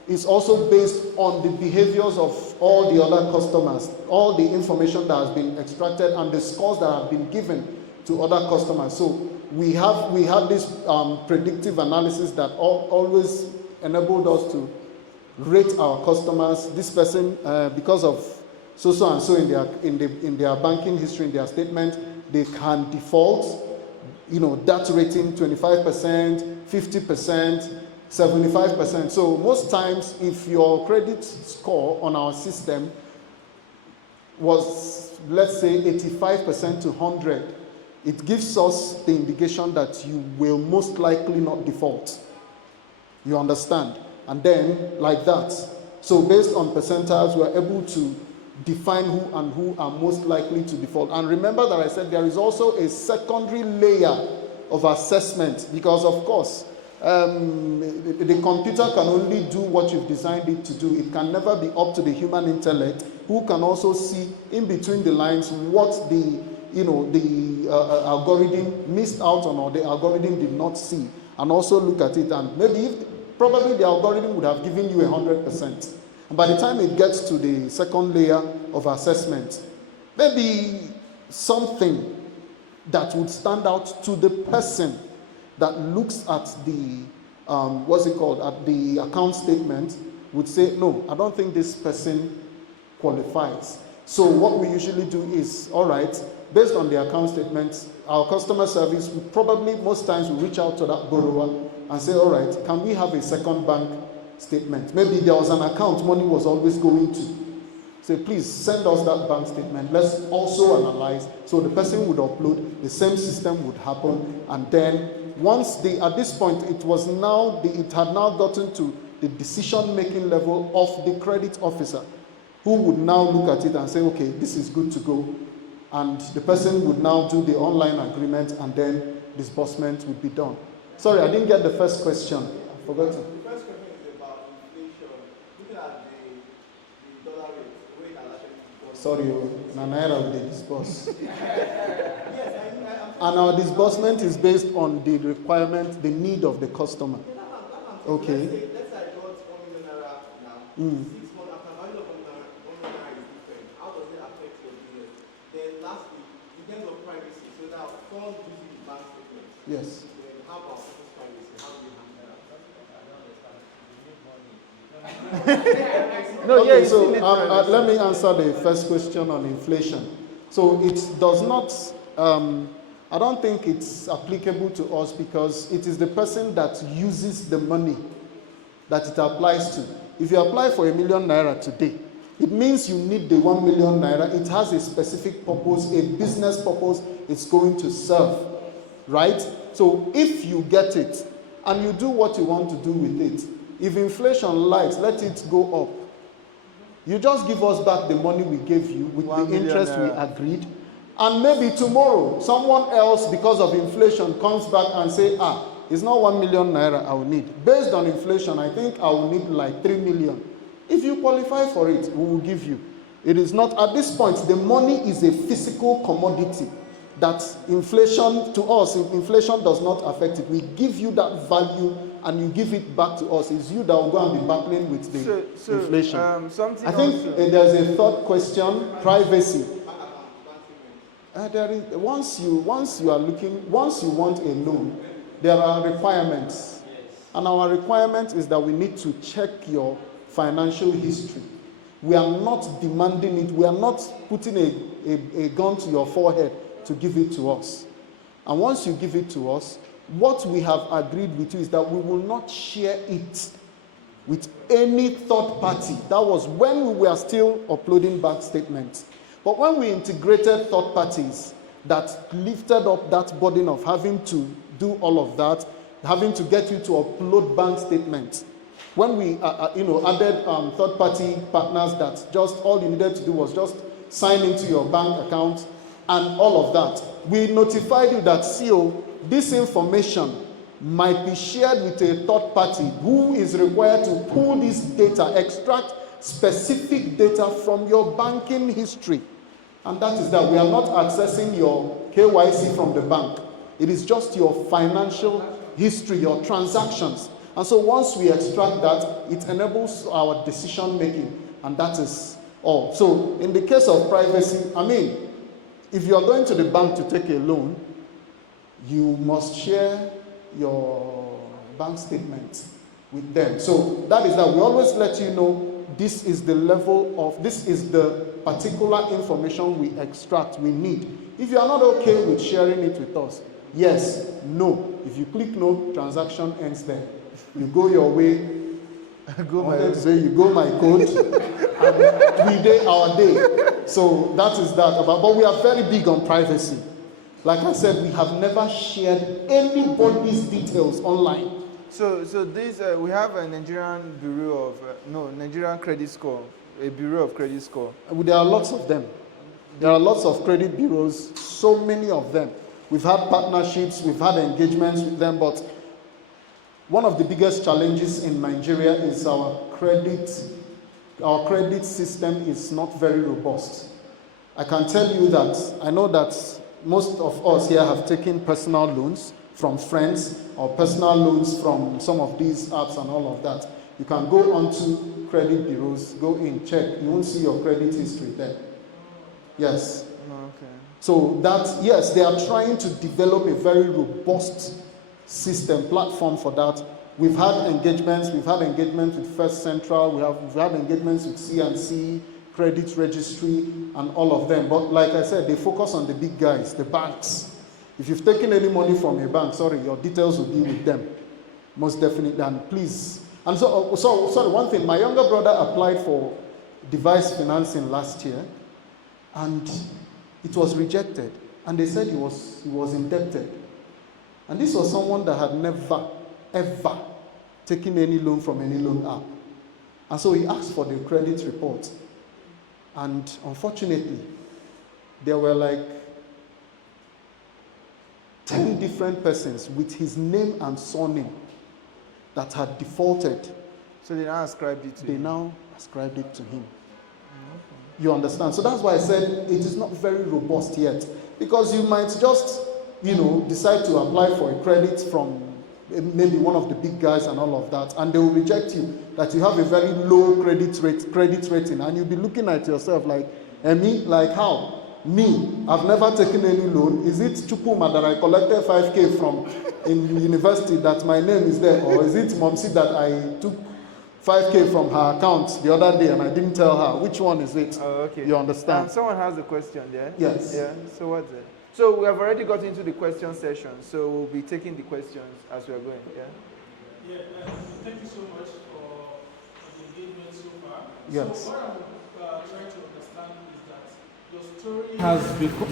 is also based on the behaviors of all the other customers, all the information that has been extracted and the scores that have been given to other customers. So we had this predictive analysis that always enabled us to rate our customers. This person, because of so and so in their banking history, in their statement, they can default. That rating 25%, 50%. 75%. So most times, if your credit score on our system was, let's say, 85% to 100, it gives us the indication that you will most likely not default. You understand? And then, like that. So based on percentiles, we are able to define who are most likely to default. And remember that I said there is also a secondary layer of assessment, because of course, the computer can only do what you've designed it to do. It can never be up to the human intellect, who can also see in between the lines what the algorithm missed out on, or the algorithm did not see, and also look at it, and probably the algorithm would have given you 100%. And by the time it gets to the second layer of assessment, maybe something that would stand out to the person that looks at the, at the account statement would say, no, I don't think this person qualifies. So what we usually do is, all right, based on the account statements, our customer service will probably, most times, will reach out to that borrower and say, all right, can we have a second bank statement? Maybe there was an account money was always going to. Say, please send us that bank statement. Let's also analyze. So the person would upload, the same system would happen, and then once at this point, it had now gotten to the decision-making level of the credit officer, who would now look at it and say, okay, this is good to go. And the person would now do the online agreement, and then disbursement would be done. Sorry, I didn't get the first question. I forgot to. The first question is about inflation. Looking at the dollar rate, the way it has actually gone. Sorry, Naira will disburse. Yes, And our disbursement is based on the requirement, the need of the customer. Okay. Let's say I got 1 million naira now. 6 months after, value of 1 million naira is different. How does it affect your business? Then lastly, in terms of privacy, so now someone gives you the bank statement. Yes. Then how about person's privacy? How do you handle that? No, Okay, yeah, so let me answer the first question on inflation. So it does not, I don't think it's applicable to us because it is the person that uses the money that it applies to. If you apply for 1 million naira today, it means you need the 1 million naira. It has a specific purpose, a business purpose it's going to serve, right? So if you get it and you do what you want to do with it, if inflation likes, let it go up. You just give us back the money we gave you with the interest we agreed. And maybe tomorrow, someone else, because of inflation, comes back and say, it's not 1 million naira I will need. Based on inflation, I think I will need like 3 million. If you qualify for it, we will give you. It is not, at this point, the money is a physical commodity that inflation, to us, inflation does not affect it. We give you that value and you give it back to us. It's you that will go and be battling with the inflation. I think there's a third question, privacy. There is, once you want a loan, there are requirements. And our requirement is that we need to check your financial history. We are not demanding it. We are not putting a gun to your forehead to give it to us. And once you give it to us, what we have agreed with you is that we will not share it with any third party. That was when we were still uploading bank statements. But when we integrated third parties that lifted up that burden of having to do all of that, having to get you to upload bank statements, when we added third-party partners that just all you needed to do was just sign into your bank account and all of that, we notified you that, CEO, this information might be shared with a third party who is required to pull this data, extract specific data from your banking history. And that is that we are not accessing your KYC from the bank. It is just your financial history, your transactions. And so once we extract that, it enables our decision making, and that is all. So in the case of privacy, if you are going to the bank to take a loan, you must share your bank statement with them. So that is that we always let you know this is the level of, this is the particular information we extract, we need. If you are not okay with sharing it with us, yes, no. If you click no, transaction ends there. You go your way, you go my code, and we day our day. So that is that. But we are very big on privacy. Like I said, we have never shared anybody's details online. So this we have a Nigerian Bureau of Nigerian Credit Score, a Bureau of Credit Score. There are lots of them. There are lots of credit bureaus, so many of them. We've had partnerships, we've had engagements with them, but one of the biggest challenges in Nigeria is our credit system is not very robust. I can tell you that I know that most of us here have taken personal loans from friends or personal loans from some of these apps and all of that. You can go onto credit bureaus, go in, check. You won't see your credit history there. Yes. Okay. So that, yes, they are trying to develop a very robust system, platform for that. We've had engagements with First Central, we've had engagements with C&C, credit registry, and all of them. But like I said, they focus on the big guys, the banks. If you've taken any money from a bank, sorry, your details will be with them. Most definitely, and please. And so sorry, one thing, my younger brother applied for device financing last year, and it was rejected. And they said he was indebted. And this was someone that had never, ever taken any loan from any loan app. And so he asked for the credit report. And unfortunately, there were like 10 different persons with his name and surname that had defaulted. So they now ascribed it to him. They now ascribed it to him. You understand? So that's why I said it is not very robust yet. Because you might just, decide to apply for a credit from maybe one of the big guys and all of that, and they will reject you, that you have a very low credit rating, and you'll be looking at yourself like, me? Like how? Me? I've never taken any loan. Is it Chupuma that I collected 5K from in university that my name is there? Or is it Momsi that I took 5K from her account the other day and I didn't tell her? Which one is it? Oh, okay. You understand? Someone has a question there. Yes. Yeah. So what's it? So we have already got into the question session. So we'll be taking the questions as we're going. Yeah. Yeah. Thank you so much for the engagement so far. Yes. So what I'm trying to understand is that your story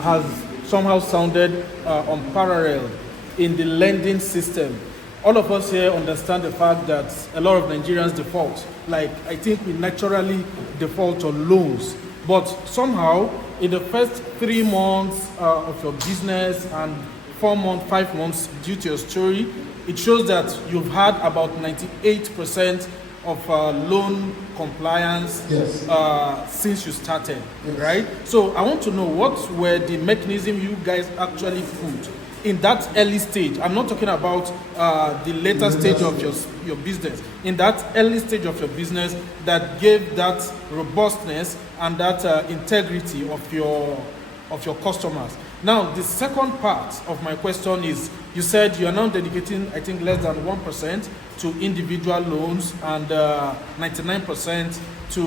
has somehow sounded unparalleled in the lending system. All of us here understand the fact that a lot of Nigerians default. Like, I think we naturally default on loans. But somehow, in the first 3 months of your business and 4 months, 5 months, due to your story, it shows that you've had about 98% of loan compliance since you started, right? So I want to know what were the mechanism you guys actually put in that early stage. I'm not talking about the later stage of your business. In that early stage of your business that gave that robustness and that integrity of your customers. Now, the second part of my question is, you said you are now dedicating, I think, less than 1% to individual loans and 99% to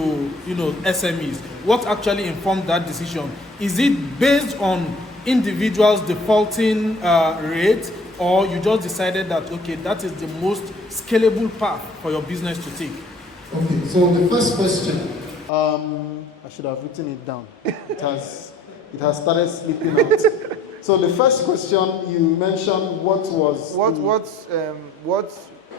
SMEs. What actually informed that decision? Is it based on individuals defaulting rate, or you just decided that, okay, that is the most scalable path for your business to take? Okay, so the first question. I should have written it down. It has started slipping out. So the first question you mentioned, what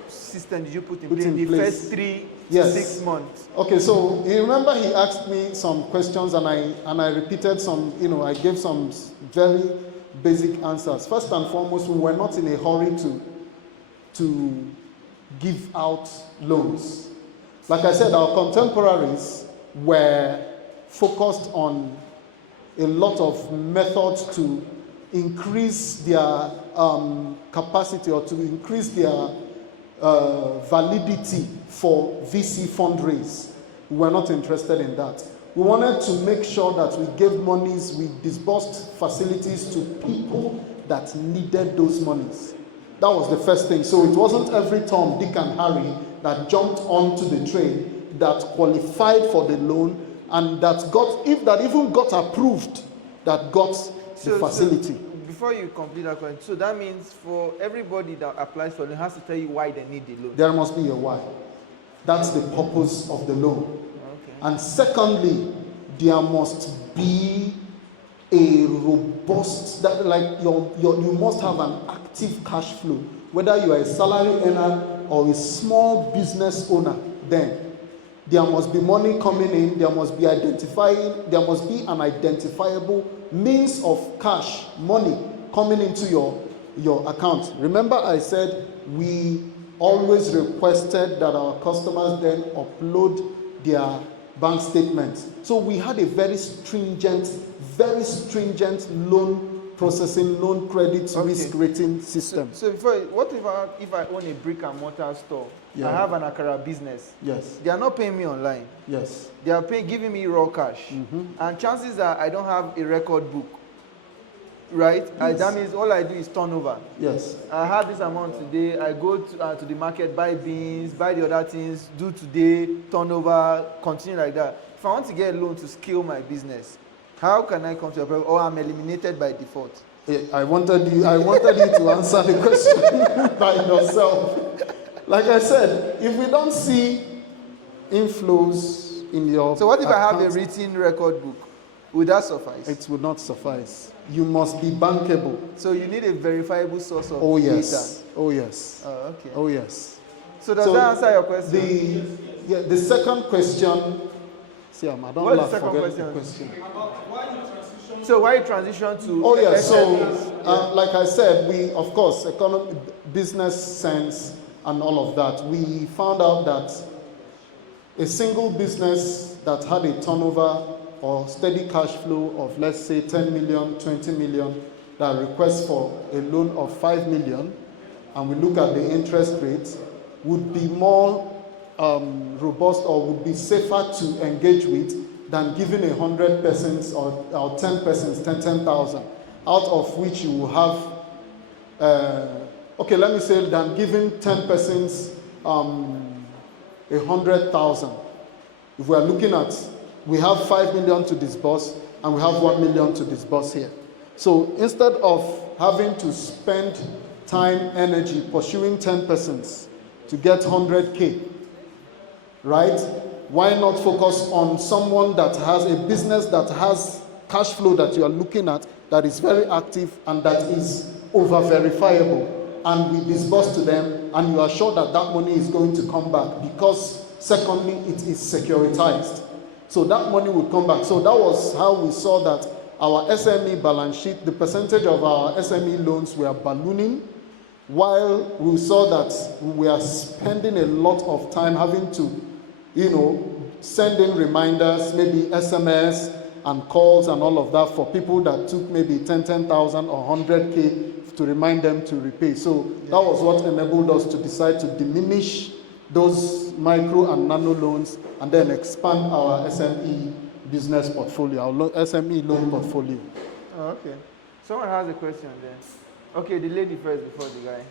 system did you put in place in the first 3 to 6 months? Okay, so you remember he asked me some questions and I repeated some, I gave some very basic answers. First and foremost, we were not in a hurry to give out loans. Like I said, our contemporaries were focused on a lot of methods to increase their capacity or to increase their validity for VC fundraise. We were not interested in that. We wanted to make sure that we gave monies, we disbursed facilities to people that needed those monies. That was the first thing. So it wasn't every Tom, Dick and Harry that jumped onto the train, that qualified for the loan, and that even got approved, that got the facility. So before you complete that question, so that means for everybody that applies for the loan has to tell you why they need the loan. There must be a why. That's the purpose of the loan. Okay. And secondly, there must be a robust, you must have an active cash flow. Whether you are a salary earner or a small business owner, then there must be money coming in, there must be an identifiable means of cash, money coming into your account. Remember I said we always requested that our customers then upload their bank statements. So we had a very stringent loan processing, loan credit risk rating system. So what if I own a brick and mortar store? Yeah. I have an Akara business. Yes. They are not paying me online. Yes. They are giving me raw cash. Mm-hmm. And chances are I don't have a record book. Right? Yes. That means all I do is turnover. Yes. I have this amount today. I go to the market, buy beans, buy the other things, do today, turnover, continue like that. if I want to get a loan to scale my business, how can I come to a problem, or I'm eliminated by default? I wanted you to answer the question by yourself. Like I said, if we don't see inflows in your So what if I have a account, written record book? Would that suffice? it would not suffice. You must be bankable. So you need a verifiable source of Oh data. yes. Oh yes. Oh, okay. Oh yes. So does So that answer your question? The second question. See, I don't What's laugh, the second forget the question? question. So why you transition to Oh yeah. SMEs? So like I said, we of course business sense and all of that. We found out that a single business that had a turnover or steady cash flow of, let's say, 10 million, 20 million, that requests for a loan of 5 million, and we look at the interest rate, would be more robust or would be safer to engage with than giving 100 persons or 10 persons 10,000, out of which you will have, okay, let me say, than giving 10 persons 100,000. If we are looking at, we have 5 million to disburse and we have 1 million to disburse here. So instead of having to spend time, energy pursuing 10 persons to get 100K, right? Why not focus on someone that has a business that has cash flow that you are looking at, that is very active and that is over verifiable, and we disburse to them and you are sure that that money is going to come back, because secondly it is securitized, so that money will come back. So that was how we saw that our SME balance sheet, the percentage of our SME loans were ballooning, while we saw that we are spending a lot of time having to, send in reminders, maybe SMS and calls and all of that for people that took maybe 10,000 or 100K to remind them to repay. So that was what enabled us to decide to diminish those micro and nano loans and then expand our SME business portfolio, our SME loan portfolio. Oh, okay. Someone has a question there. Okay, the lady first before the guy.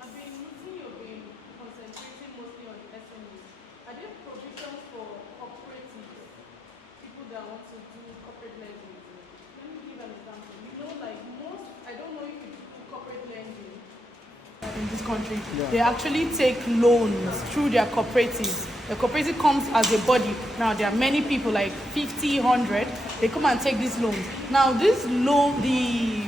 I've been noticing you've been concentrating mostly on SMEs. Are there provisions for cooperatives, people that want to do corporate lending? Let me give an example. I don't know if you do corporate lending in this country. Yeah. They actually take loans through their cooperatives. The cooperative comes as a body. Now there are many people, like 50, 100. They come and take these loans. Now this loan, the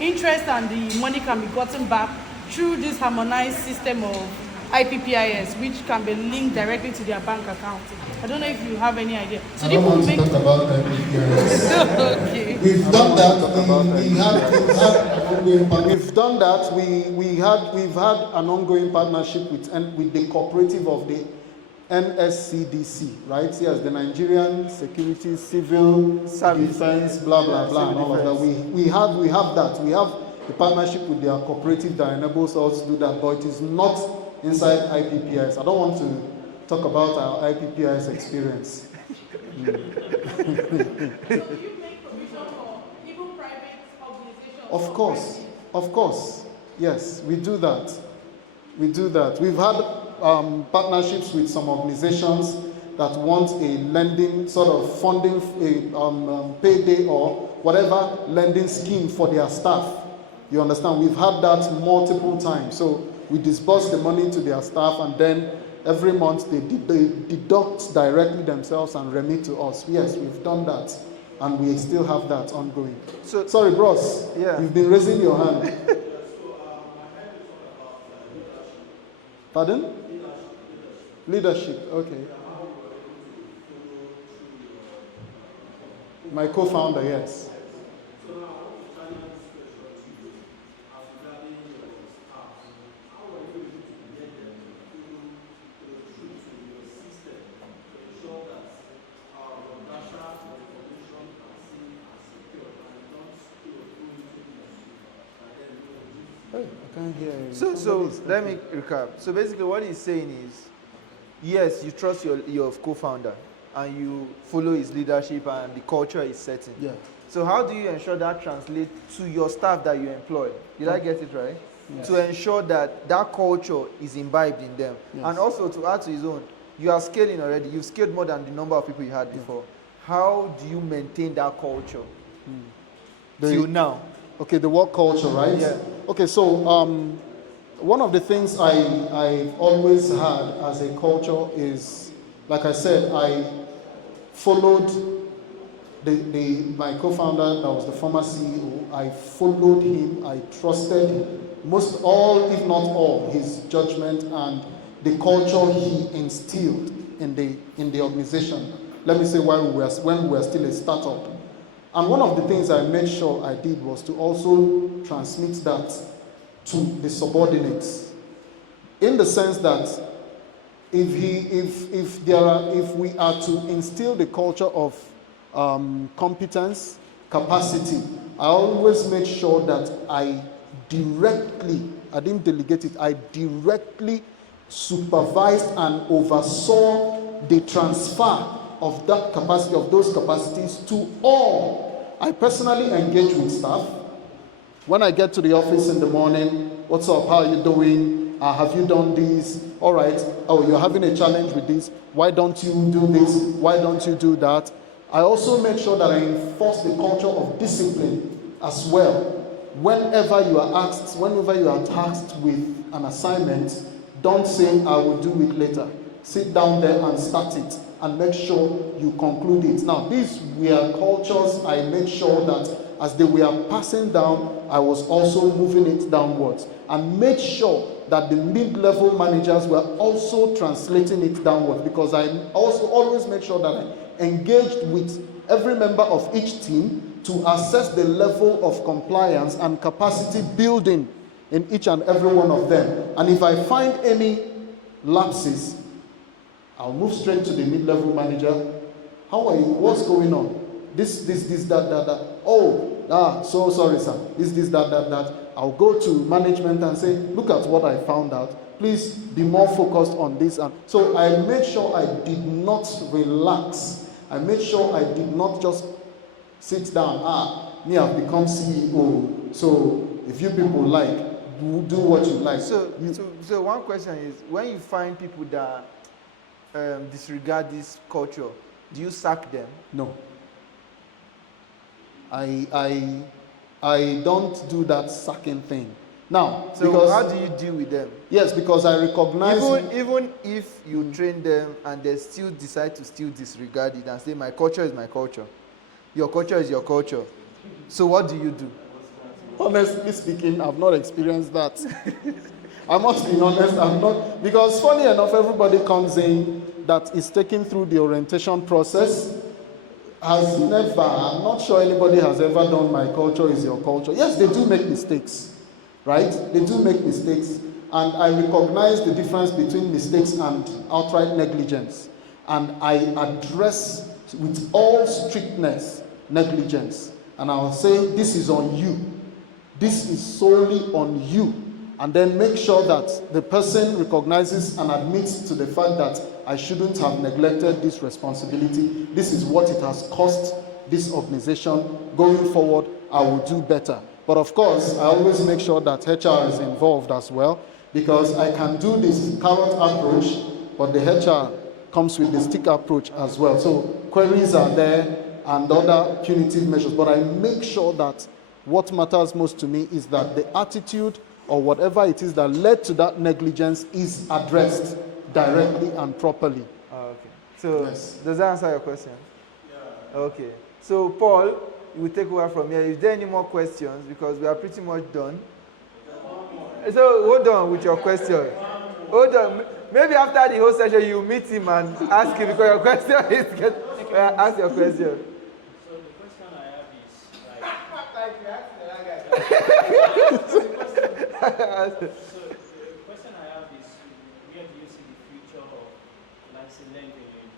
interest and the money can be gotten back through this harmonized system of IPPIS, which can be linked directly to their bank account. I don't know if you have any idea. So I don't want to talk about IPPIS. Okay. We've done that. We had an ongoing partnership. We've done that. We've had an ongoing partnership with the cooperative of the NSCDC, right? Yes, the Nigerian Security Civil Service, Defense, blah blah blah, and all of that. We have that. We have a partnership with their cooperative that enables us to do that, but it is not inside IPPIS. I don't want to talk about our IPPIS experience. So you make provision for even private organizations? Of course. Yes, we do that. We've had partnerships with some organizations that want a lending sort of funding, payday or whatever lending scheme for their staff. You understand? We've had that multiple times. So we disburse the money to their staff, and then every month they deduct directly themselves and remit to us. Yes, we've done that, and we still have that ongoing. So, sorry, bros. Yeah. You've been raising your hand. Pardon? Leadership, okay. My co-founder, yes. Hey, I can't hear you. So let me recap. So basically what he's saying is, yes, you trust your co-founder and you follow his leadership and the culture is setting. Yeah. So how do you ensure that translates to your staff that you employ? Did I get it right? Yes. To ensure that that culture is imbibed in them. Yes. And also, to add to his own, you are scaling already. You've scaled more than the number of people you had before. How do you maintain that culture till now? Okay, the work culture, right? Yeah. Okay, so one of the things I've always had as a culture is, like I said, I followed my co-founder, that was the former CEO. I followed him. I trusted most all, if not all, his judgment and the culture he instilled in the organization. Let me say when we were still a startup. And one of the things I made sure I did was to also transmit that to the subordinates, in the sense that if we are to instill the culture of competence, capacity, I always made sure that I didn't delegate it, I directly supervised and oversaw the transfer of that capacity, of those capacities to all. I personally engage with staff. When I get to the office in the morning, what's up, how are you doing? Have you done this? All right, oh, you're having a challenge with this. Why don't you do this? Why don't you do that? I also make sure that I enforce the culture of discipline as well. Whenever you are tasked with an assignment, don't say, I will do it later. Sit down there and start it and make sure you conclude it. Now, these were cultures I made sure that as they were passing down, I was also moving it downwards, and made sure that the mid-level managers were also translating it downwards, because I also always make sure that I engaged with every member of each team to assess the level of compliance and capacity building in each and every one of them. And if I find any lapses, I'll move straight to the mid-level manager. How are you? What's going on? This, that. Oh, so sorry, sir. This, that. I'll go to management and say, look at what I found out. Please be more focused on this. And so I made sure I did not relax. I made sure I did not just sit down. Me, I've become CEO. So if you people like, do what you like. So one question is, when you find people that disregard this culture, do you sack them? No. I don't do that sacking thing. Now, so because, how do you deal with them? Yes, because I recognize even if you train them and they still decide to still disregard it and say, my culture is my culture, your culture is your culture. So what do you do? Honestly speaking, I've not experienced that. I must be honest, I'm not, because funny enough, everybody comes in that is taken through the orientation process. I'm not sure anybody has ever done my culture is your culture. Yes, they do make mistakes, right? They do make mistakes. And I recognize the difference between mistakes and outright negligence. And I address with all strictness negligence. And I'll say, this is on you. This is solely on you. And then make sure that the person recognizes and admits to the fact that I shouldn't have neglected this responsibility. This is what it has cost this organization. Going forward, I will do better. But of course, I always make sure that HR is involved as well, because I can do this carrot approach, but the HR comes with the stick approach as well. So queries are there and other punitive measures. But I make sure that what matters most to me is that the attitude or whatever it is that led to that negligence is addressed directly and properly. Okay. So yes. Does that answer your question? Yeah. Okay. So Paul, you will take over from here. Is there any more questions? Because we are pretty much done. So hold on with your question. Hold on. Maybe after the whole session you meet him and ask him, because your question is ask your question. So the question I have is So the question I have is, where do you see the future of, like, say, lending in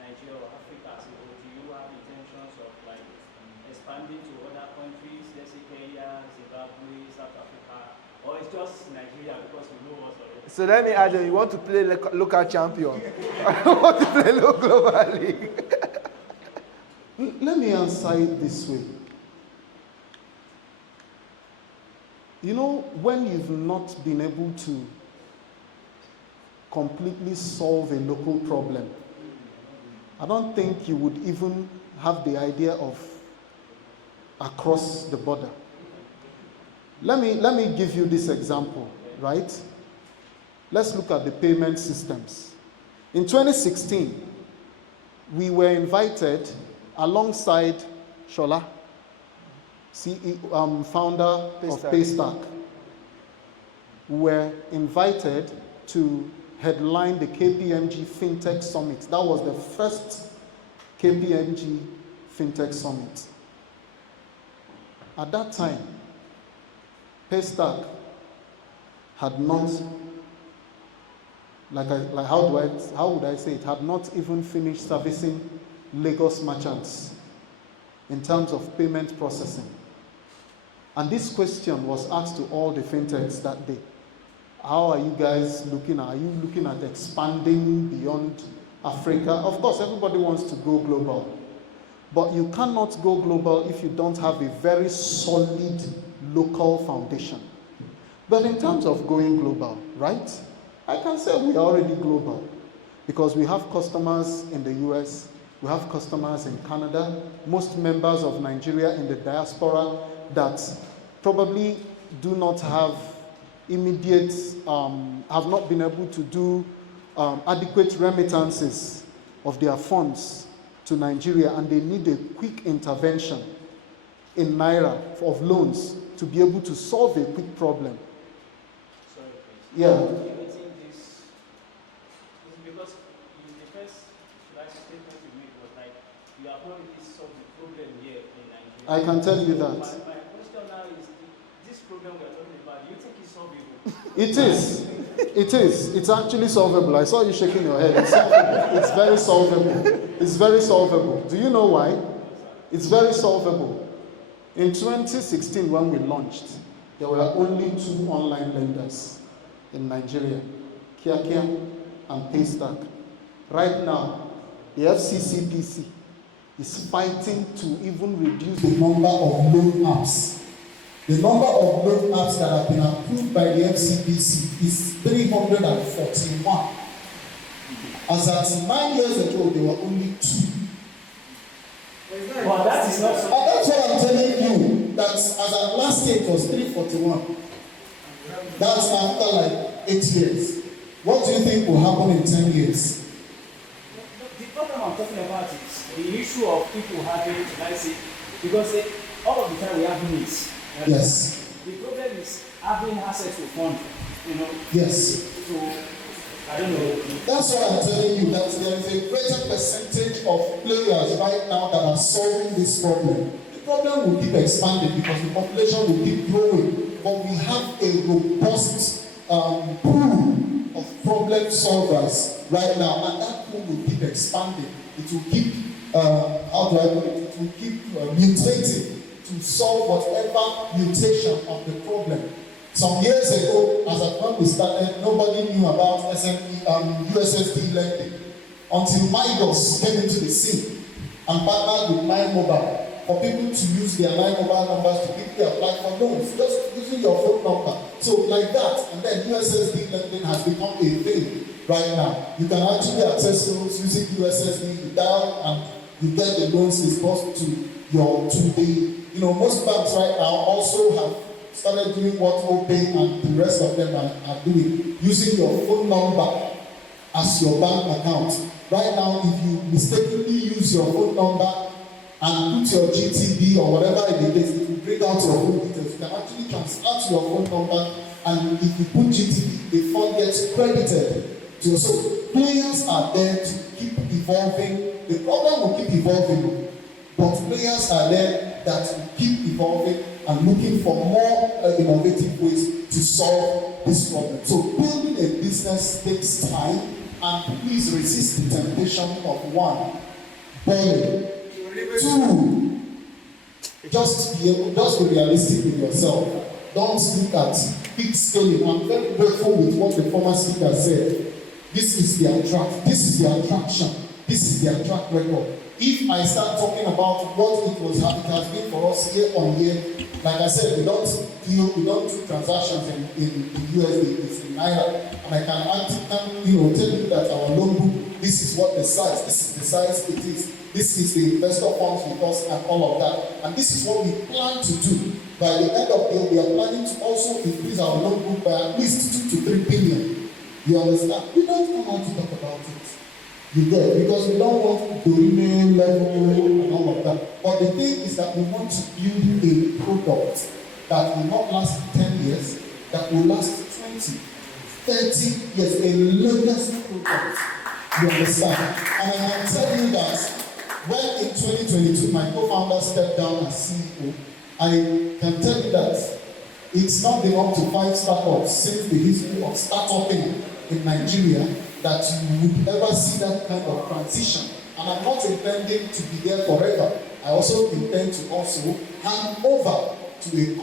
Nigeria or Africa as a whole? Do you have intentions of, like, expanding to other countries, let's say Kenya, Zimbabwe, South Africa, or it's just Nigeria because we know what's already? So let me add, you want to play local champion. I want to play globally. Let me answer it this way. You know, when you've not been able to completely solve a local problem. I don't think you would even have the idea of across the border. Let me give you this example, right? Let's look at the payment systems. In 2016, we were invited alongside Shola, founder of Paystack. We were invited to headline the KPMG FinTech Summit. That was the first KPMG FinTech Summit. At that time, Paystack had not, how would I say it, had not even finished servicing Lagos merchants in terms of payment processing. And this question was asked to all the fintechs that day. How are you guys looking? Are you looking at expanding beyond Africa? Of course, everybody wants to go global. But you cannot go global if you don't have a very solid local foundation. But in terms of going global, right? I can say we are already global because we have customers in the US, we have customers in Canada, most members of Nigeria in the diaspora that probably do not have immediate, have not been able to do adequate remittances of their funds to Nigeria, and they need a quick intervention in Naira of loans to be able to solve a quick problem. Sorry, please. Yeah. Limiting this is because in the first statement you made was like you have already solved the problem here in Nigeria. I can tell you that. My question now is this problem we are talking about, do you think it's solvable? It is. It is. It's actually solvable. I saw you shaking your head. It's very solvable. It's very solvable. Do you know why? It's very solvable. In 2016, when we launched, there were only 2 online lenders in Nigeria, Kiakia and Paystack. Right now, the FCCPC is fighting to even reduce the number of loan apps. The number of loan apps that have been approved by the FCPC is 341. As at 9 years ago, there were only 2. Well, that is not. And that's what I'm telling you. That as at last year, it was 341. That's after like 8 years. What do you think will happen in 10 years? The problem I'm talking about is the issue of people having, let's say, because all of the time we have needs. Yes. The problem is having access to funds, Yes. So, I don't know. That's what I'm telling you, that there is a greater percentage of players right now that are solving this problem. The problem will keep expanding because the population will keep growing, but we have a robust pool of problem solvers right now, and that pool will keep expanding. It will keep, it will keep mutating to solve whatever mutation of the problem. Some years ago, as at when we started, nobody knew about USSD lending until Migos came into the scene and partnered with Line Mobile for people to use their Line Mobile numbers to quickly apply for loans, just using your phone number. So like that, and then USSD lending has become a thing right now. You can actually access loans using USSD, you dial and you get the loans disbursed most banks right now also have started doing what OPay and the rest of them are doing, using your phone number as your bank account. Right now, if you mistakenly use your phone number and put your GTB or whatever it is, it will bring out your phone details. You can actually transfer to your phone number, and if you put GTB, the fund gets credited to you. So players are there to keep evolving. The problem will keep evolving, but players are there that will keep evolving and looking for more innovative ways to solve this problem. So building a business takes time, and please resist the temptation of 1, borrowing. 2, just be realistic with yourself. Don't look at big scaling. I'm very grateful with what the former speaker said. This is their track. This is their traction. This is their track record. If I start talking about what it has been for us year on year, like I said, we don't do transactions in USD, it's in Naira. And I can tell you that our loan book, this is what the size, this is the size it is. This is the investor funds with us and all of that. And this is what we plan to do. By the end of the year, we are planning to also increase our loan book by at least 2 to 3 billion. You understand? We don't come out to talk about it. You get it? Because we don't want to remain level and all of that. But the thing is that we want to build a product that will not last 10 years, that will last 20, 30 years, a legacy product. You understand? And I can tell you that when in 2022 my co-founder stepped down as CEO, I can tell you that it's not been up to 5 startups since the history of startupping in Nigeria that you would ever see that kind of transition. And I'm not intending to be there forever. I also intend to also hand over to a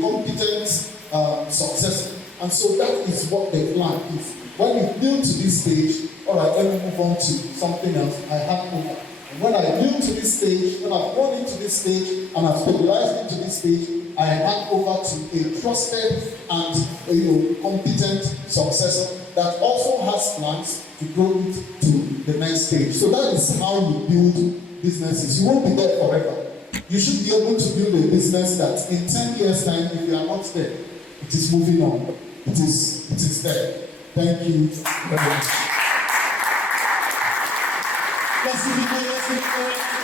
competent successor. And so that is what the plan is. When you build to this stage, all right, let me move on to something else, I hand over. And when I build to this stage, when I've gone into this stage, and I've stabilized into this stage, I hand over to a trusted and competent successor that also has plans to grow it to the next stage. So that is how you build businesses. You won't be there forever. You should be able to build a business that in 10 years' time, if you are not there, it is moving on. It is there. Thank you very much. Let's see